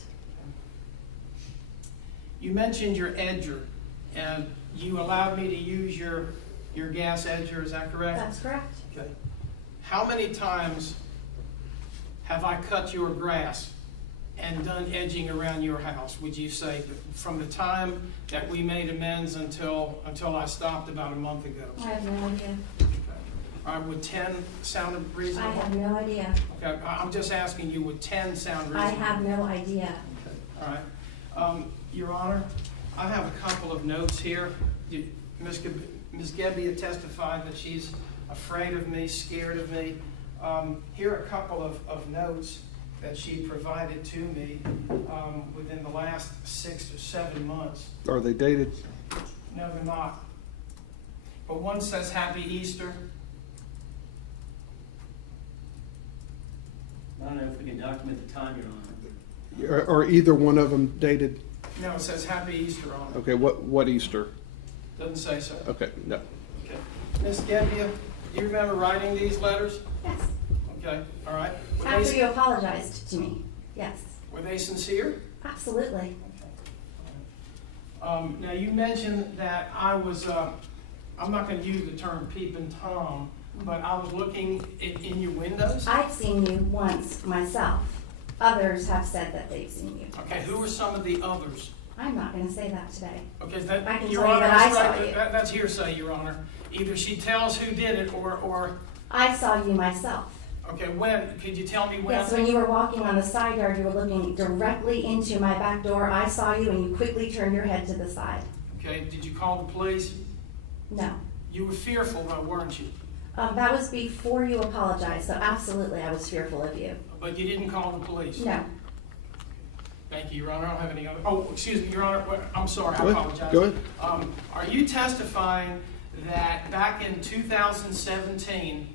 You mentioned your edger, and you allowed me to use your gas edger. Is that correct? That's correct. Okay. How many times have I cut your grass and done edging around your house, would you say, from the time that we made amends until I stopped about a month ago? I have no idea. All right, would 10 sound reasonable? I have no idea. Okay, I'm just asking you, would 10 sound reasonable? I have no idea. Okay, all right. Your Honor, I have a couple of notes here. Ms. Gebbe had testified that she's afraid of me, scared of me. Here are a couple of notes that she provided to me within the last 6 or 7 months. Are they dated? No, they're not. But one says Happy Easter. I don't know if we can document the time you're on. Are either one of them dated? No, it says Happy Easter on it. Okay, what Easter? Doesn't say so. Okay, no. Okay. Ms. Gebbe, do you remember writing these letters? Yes. Okay, all right. After you apologized to me. Yes. Were they sincere? Absolutely. Now, you mentioned that I was, I'm not going to use the term peeping Tom, but I was looking in your windows. I've seen you once myself. Others have said that they've seen you. Okay, who were some of the others? I'm not going to say that today. Okay, I can Your tell you Honor, that I that's saw right. you. That's hearsay, Your Honor. Either she tells who did it or I saw you myself. okay, when? Could you tell me when? Yes, when you were walking on the side yard, you were looking directly into my back door. I saw you and you quickly turned your head to the side. Okay, did you call the police? No. You were fearful though, weren't you? That was before you apologized, so absolutely I was fearful of you. But you didn't call the police? No. Thank you, Your Honor. I don't have any other. Oh, excuse me, Your Honor. I'm sorry. I Go ahead. apologize. Go ahead. Are you testifying that back in 2017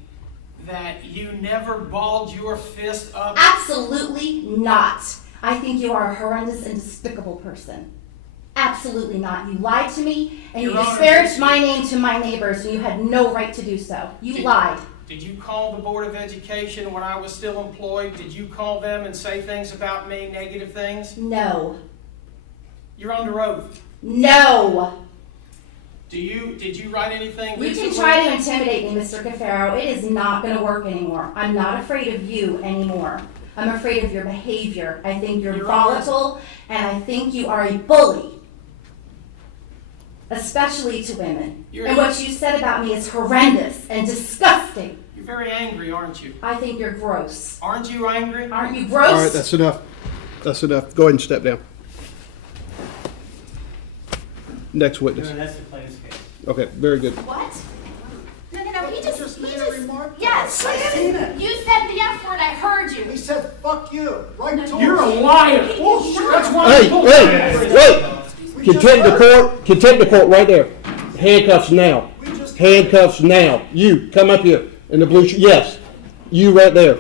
that you never balled your fist up? Absolutely not. I think you are a horrendous and despicable person. Absolutely not. You lied to me and you Your Honor, disparaged my name to my neighbors and you had no right to do so. You lied. Did you call the Board of Education when I was still employed? Did you call them and say things about me, negative things? No. You're under oath. No. Did you write anything You recently? can try to intimidate me, Mr. Cafaro. It is not going to work anymore. I'm not afraid of you anymore. I'm afraid of your behavior. I think you're volatile and I think you are a bully. Especially to women. And what you said about me is horrendous and disgusting. You're very angry, aren't you? I think you're gross. Aren't you angry? Aren't you gross? All right, that's enough. That's enough. Go ahead and step down. Next witness. No, that's the plaintiff's case. Okay, very good. What? No, he just made a remark. Yes, you said the F word, I heard you. He said, "Fuck you," right to You're a him. liar. Bullshit. That's why Hey, you pulled hey, that. wait! Contempt of court right there. Handcuffs now. Handcuffs now. You, come up here in the blue shirt. Yes, you right there.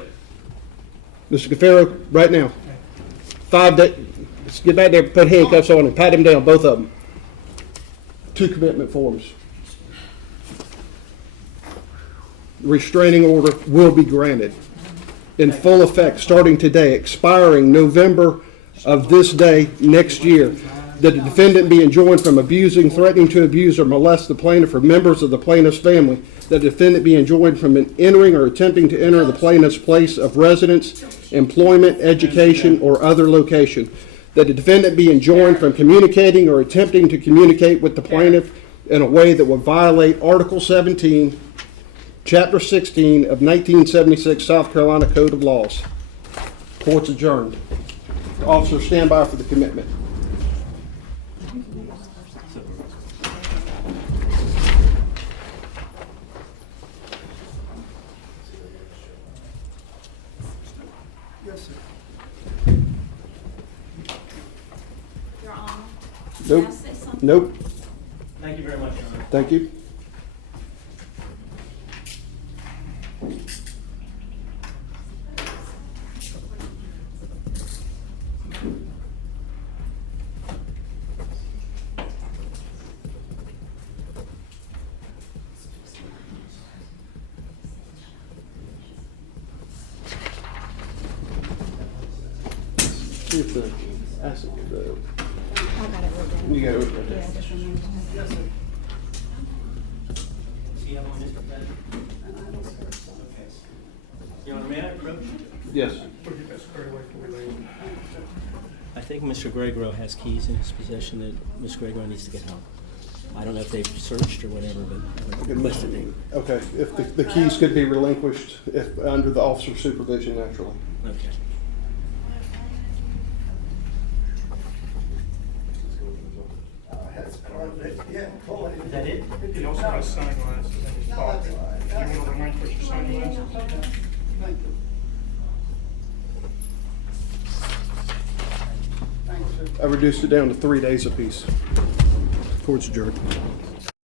Mr. Cafaro, right now. 5 days. Let's get back there, put handcuffs on him, pat him down, both of them. 2 commitment forms. Restraining order will be granted in full effect starting today, expiring November of this day next year. That the defendant be enjoined from abusing, threatening to abuse, or molest the plaintiff or members of the plaintiff's family. That the defendant be enjoined from entering or attempting to enter the plaintiff's place of residence, employment, education, or other location. that the defendant be enjoined from communicating or attempting to communicate with the plaintiff in a way that would violate Article 17, Chapter 16 of 1976 South Carolina Code of Laws. Court's adjourned. Officers, stand by for the commitment. Yes, sir. Your Honor. Nope. May I say something? Nope. Thank you very much, Your Honor. Thank you. See if the, ask the, I got it written down. you got it right there. Yeah, just remember. Yes, sir. Do you have one, Mr. President? Your Honor, may I approach? Yes. I think Mr. Gregoro has keys in his possession that Ms. Gregoro needs to get help. I don't know if they've searched or whatever, but I would request that they. Okay, if the keys could be relinquished, if, under the officer's supervision, naturally. Okay. That's part of it, yeah, totally. Is that it? He also has sunglasses in his No, pocket. that's fine. Do you want to relinquish your sunglasses? Thank you. Thanks, sir. I reduced it down to 3 days apiece. Court's adjourned.